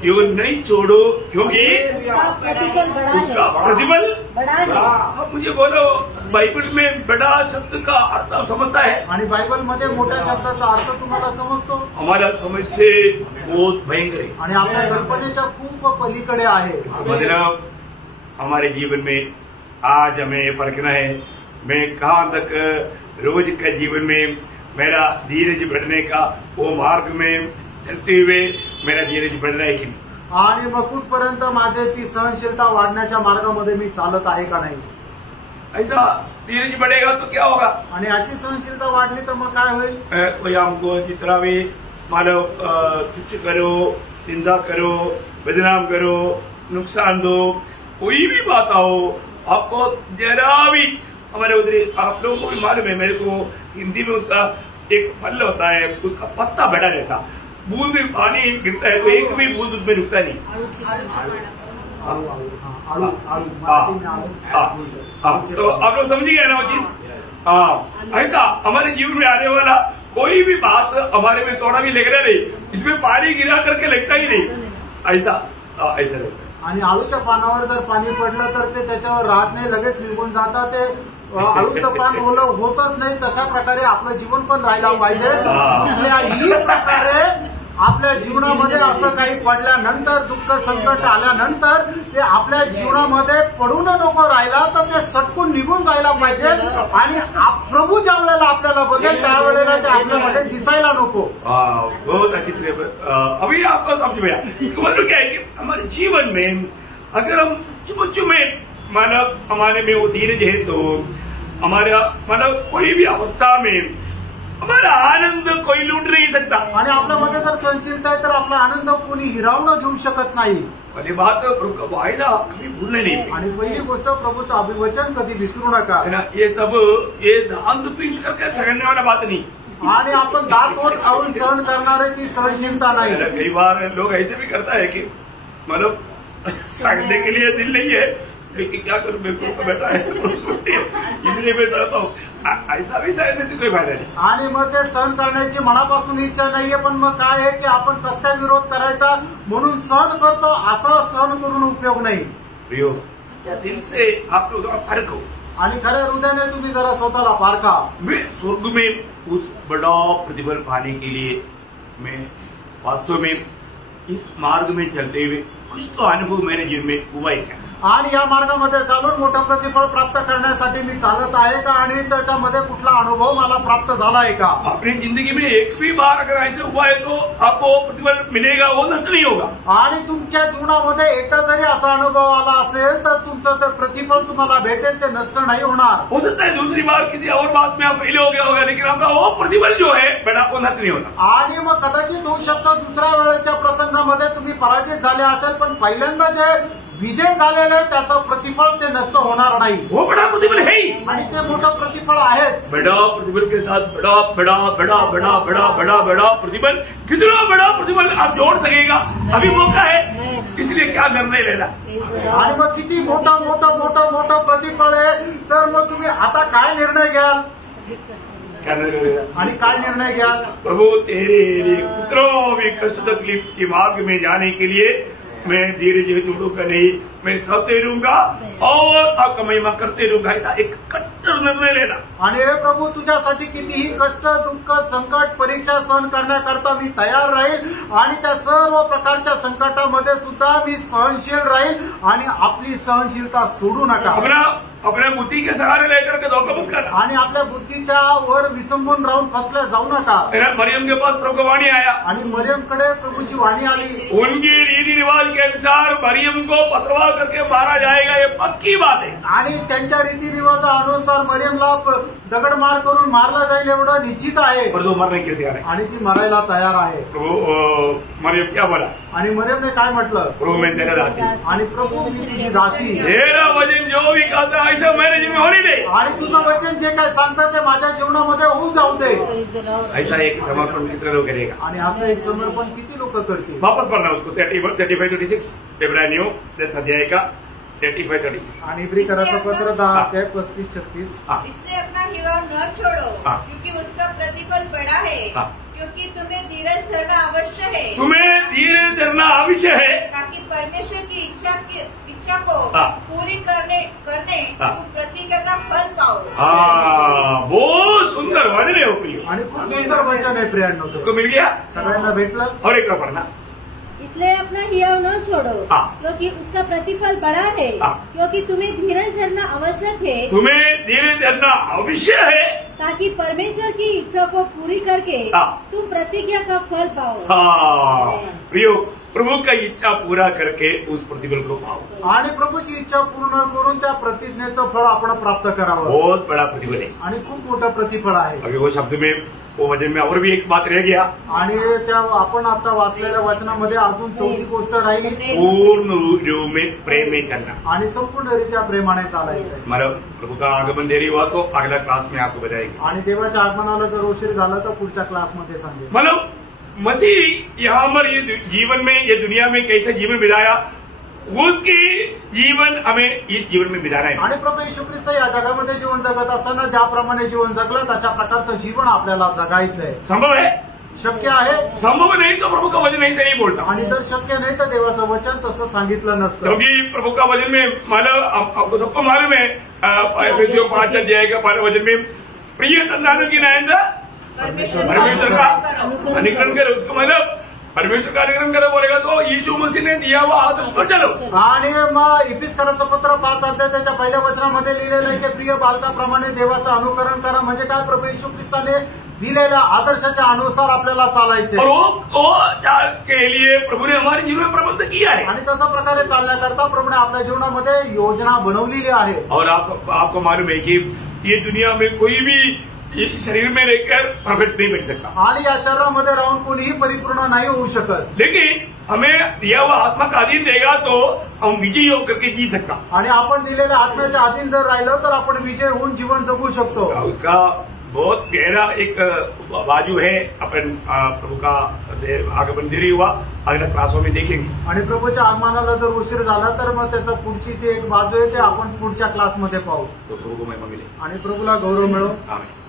यो नहीं छोड़ो क्योंकि उसका प्रतिफल बड़ा है. उसका प्रतिफल बड़ा है. अब मुझे बोलो बाइबल में बड़ा शब्द का अर्थ आप समझता है? आणि बायबलमध्ये मोठ्या शब्दाचा अर्थ तुम्हाला समजतो. हमारा समझ से बहुत भयंकर है. आणि आपल्या कल्पनेच्या खूप पलीकडे आहे. मतलब हमारे जीवन में आज हमें परखना है मैं कहाँ तक रोज के जीवन में मेरा धीरज बढ़ने का वो मार्ग में चलते हुए मेरा धीरज बढ़ रहा है कि नहीं. आणि मग कुठपर्यंत माझे ती सहनशीलता वाढण्याच्या मार्गामध्ये मी चालत आहे का नाही. ऐसा धीरज बढ़ेगा तो क्या होगा. आणि अशी सहनशीलता वाढली तर मग काय होईल. कोई हमको जितना भी मानो तुच्छ करो निंदा करो बदनाम करो नुकसान दो कोई भी बात आओ आपको जरा भी हमारे उधर आप लोगों को भी मालूम है. मेरे को हिंदी में उसका एक फल होता है उसका पत्ता बढ़ा रहता बूंद पानी गिरता है तो एक भी बूंद उसमें रुकता नहीं. तो आप लोग समझिए ना वो चीज. ऐसा हमारे जीवन में आने वाला कोई भी बात हमारे में थोड़ा भी लग रहा नहीं इसमें पानी गिरा करके लगता ही नहीं. ऐसा ऐसा लगता है. आणि आळूच्या पानावर जर पाणी पडलं तर ते त्याच्यावर राहत नाही लगेच निघून जातात. ते आळूचं पान ओलं होतच नाही. तशा प्रकारे आपलं जीवन पण राहायला पाहिजे. कुठल्याही प्रकारे आपल्या जीवनामध्ये असं काही पडल्यानंतर दुःख संकट आल्यानंतर ते आपल्या जीवनामध्ये पडून नको राहिला तर ते सटकून निघून जायला पाहिजे. आणि प्रभू ज्या वेळेला आपल्याला बघेल त्यावेळेला ते आपल्यामध्ये दिसायला नको. बहुत अच्छी तरह अभी आपको समझ में आया. मतलब क्या है कि हमारे जीवन में अगर हम सचमुच में मानव हमारे में वो धीरज है तो हमारा मानव कोई भी अवस्था में हमारा आनंद कोई लूट नहीं सकता. आणि आपल्यामध्ये जर सहनशीलता आहे तर आपला आनंद कोणी हिरावून घेऊ शकत नाही. पहली बात प्रभु का वायदा कभी भूलने नहीं. आणि पहिली गोष्ट प्रभूचं अभिवचन कधी विसरू नका. है ना. ये सब ये दांत पीछ करके सहने वाला बात नहीं. आणि आपण दात ओठ खाऊन सहन करणारे ती सहनशीलता नाही. कई बार लोग ऐसे भी करता है कि मतलब सहने के लिए दिल नहीं है लेकिन क्या करूं मैं बैठा है इसलिए मैं सहता हूँ. ऐसा भी सहने से कोई फायदा नहीं. आणि मग ते सहन करण्याची मनापासून इच्छा नाहीये पण मग काय आहे की आपण कस काय विरोध करायचा म्हणून सहन करतो. असं सहन करून उपयोग नाही. प्रियो सच्चा दिल से आप लोग फर्क हो. आणि खऱ्या हृदयाने तुम्ही जरा स्वतःला पारखा. मैं स्वर्ग में उस बड़ा प्रतिफल पाने के लिए मैं वास्तव में इस मार्ग में चलते हुए कुछ तो अनुभव मेरे जीवन में हुआ ही क्या. आणि या मार्गामध्ये चालून मोठं प्रतिफळ प्राप्त करण्यासाठी मी चालत आहे का आणि त्याच्यामध्ये कुठला अनुभव मला प्राप्त झाला आहे का. अपनी जिंदगी में एक भी बार अगर ऐसे हुआ है तो आपको प्रतिफल मिलेगा वो नष्ट नहीं होगा. आणि तुमच्या जीवनामध्ये एकदा जरी असा अनुभव आला असेल तर तुमचं ते प्रतिफल तुम्हाला भेटेल ते नष्ट नाही होणार. हो सकता है दूसरी बार किसी और बात में आप फेल हो गया होगा लेकिन आपका वो प्रतिफल जो है बेटा वो नष्ट नहीं होता. आणि मग कदाचित होऊ शकतं दुसऱ्या वेळेच्या प्रसंगामध्ये तुम्ही पराजित झाले असेल पण पहिल्यांदा जे विजय झालेले त्याचं प्रतिफळ ते नष्ट होणार नाही. वो बड़ा प्रतिफल है ही. आणि ते मोठं प्रतिफळ आहेच. बड़ा प्रतिफल के साथ बड़ा बड़ा बड़ा बड़ा बड़ा बड़ा बड़ा प्रतिफल. कितना बड़ा प्रतिफल आप जोड़ सकेगा अभी मौका है इसलिए क्या निर्णय लेना. आणि मग किती मोठं मोठं मोठं मोठं प्रतिफळ आहे तर मग तुम्ही आता काय निर्णय घ्याल क्या निर्णय? आणि काय निर्णय घ्याल? प्रभु तेरे लिए पुत्रों भी कष्ट तकलीफ के मार्ग में जाने के लिए मैं धीरे धीरे छोड़ूंगा नहीं, मैं सहते रहूंगा और आपका महिमा करते रहूंगा, ऐसा एक कट्टर निर्णय लेना। आणि हे प्रभू, तुझ्यासाठी कितीही कष्ट, दुःख, संकट, परीक्षा सहन करण्याकरता मी तयार राहील आणि त्या सर्व प्रकारच्या संकटामध्ये सुद्धा मी सहनशील राहील आणि आपली सहनशीलता सोडू नका। अपने बुद्धि के सहारे लेकर के धोखा मत करना आणि आपल्या बुद्धीच्या वर विसंबून राहून फसल्या जाऊ नका। मरियम के पास प्रभु का वाणी आया आणि मरियमकडे प्रभूची वाणी आली। उनकी रीति रिवाज के अनुसार मरियम को पथरवाह करके मारा जाएगा, ये पक्की बात है। आणि त्यांच्या रीतिरिवाजानुसार मरियमला दगडमार करून मारला जाईल एवढं निश्चित आहे। पर तो मरने के तैयार है आणि ती मरायला तयार आहे। मरियम क्या बोला? आणि मरियमने काय म्हटलं? प्रभु मैं तेरा दासी, आणि प्रभू मी तुझी दासी, तेरा वचन जो भी कहता है ऐसा मेरे जीवन में होने दे। आणि तुझं वचन जे काय सांगतं ते माझ्या जीवनामध्ये होऊन जाऊ दे। ऐसा एक समर्पण कितने लोग करेगा? आणि असं एक समर्पण किती लोक करतील? वापस पढ़ना उसको 35-36 इब्रानियों 10 अध्याय का 35-36। आणि इब्रिकराचं पत्र 10:35-36। इसलिए अपना हिवाव न छोड़ो, क्योंकि उसका प्रतिफल बड़ा है, क्योंकि तुम्हें धीरज धरना अवश्य है, तुम्हें धीरज धरना आवश्यक है, ताकि परमेश्वर की इच्छा को पूरी करने तुम प्रतिज्ञा का फल पाओ। बहुत सुंदर वचन है वो, आणि खूप सुंदर वचन आहे प्रियांनो। उसको मिल गया, सगळ्यांना भेटलं। और एक पढ़ना, इसलिए अपना हियाव न छोड़ो, क्योंकि उसका प्रतिफल बड़ा है, क्योंकि तुम्हें धीरज धरना आवश्यक है, तुम्हें धीरज धरना आवश्यक है, ताकि परमेश्वर की इच्छा को पूरी करके तुम प्रतिज्ञा का फल पाओ। प्रियो, प्रभु का इच्छा पूरा करके उस प्रतिफल को पाओ। आणि प्रभूची इच्छा पूर्ण करून त्या प्रतिज्ञेचं फळ आपण प्राप्त करावं। बहुत बड़ा प्रतिफल है आणि खूप मोठं प्रतिफल आहे। अभी वो शब्द में, वो वचन में और भी एक बात रह गया, आणि त्या आपण आता वाचलेल्या वचनामध्ये अजून चौथी गोष्ट राहिली, पूर्ण रूप में प्रेम में चलना, आणि संपूर्णरित्या प्रेमाने चालायचं। मतलब प्रभु का आगमन देरी हुआ तो अगला क्लास में आपको बताएंगे। आणि देवाच्या आगमनाला जर उशीर झाला तर पुढच्या क्लासमध्ये सांगेल। मतलब मसीह यहाँ पर ये जीवन में, ये दुनिया में कैसे जीवन बिताया, उसकी जीवन हमें इस जीवन में बिताना है। आणि प्रभू येशू ख्रिस्त या जगामध्ये जीवन जगत असताना ज्याप्रमाणे जीवन जगलं त्याच्या प्रकारचं जीवन आपल्याला जगायचंय। संभव है? शक्य आहे? संभव नहीं तो प्रभु का वचन ऐसे नहीं बोलता। आणि जर शक्य नाही तर देवाचं वचन तसं सांगितलं नसतं। क्योंकि प्रभु का वचन में, मतलब आपको सबको मालूम है, 5 अध्याय का 12 वचन में प्रिय संतानों की न्यायता परमेश्वर का अनुकरण करे। उसका मतलब परमेश्वर का अनुकरण करे बोलेगा तो यीशु मसीह ने दिया हुआ आदर्श पर चलो। आणि मग इफिसकराचं पत्र 5 अध्याय त्याच्या पहिल्या वचनामध्ये लिहिलेलं आहे की प्रिय बालकाप्रमाणे देवाचं अनुकरण करा। म्हणजे काय? प्रभू येशू ख्रिस्ताने दिलेल्या आदर्शाच्या अनुसार आपल्याला चालायचे। और वो चाल के लिए प्रभु ने हमारे जीवन में प्रबंध किया है, आणि तशा प्रकारे चालण्याकरता प्रभूने आपल्या जीवनामध्ये योजना बनवलेली आहे। और आपको मालूम है कि ये दुनिया में कोई भी शरीर में लेकर परफेक्ट नहीं बन सकता, आणि या शरीरामध्ये राहून कोणीही परिपूर्ण नाही होऊ शकत। लेकिन हमें दिया हुआ आत्मा का अधीन देगा तो हम विजयी होकर के जी सकता। आणि आपण दिलेल्या आत्म्याच्या अधीन जर राहिलो तर आपण विजय होऊन जीवन जगू शकतो। उसका बहुत गहरा एक बाजू है। अपन प्रभु का आगमन देरी हुआ, अगला क्लासों में देखेंगे। आणि प्रभूच्या आगमनाला जर उशीर झाला तर मग त्याचा पुढची ती एक बाजू आहे ते आपण पुढच्या क्लासमध्ये पाहू। तो प्रभु को महिमा मिले आणि प्रभूला गौरव मिळो। आमीन।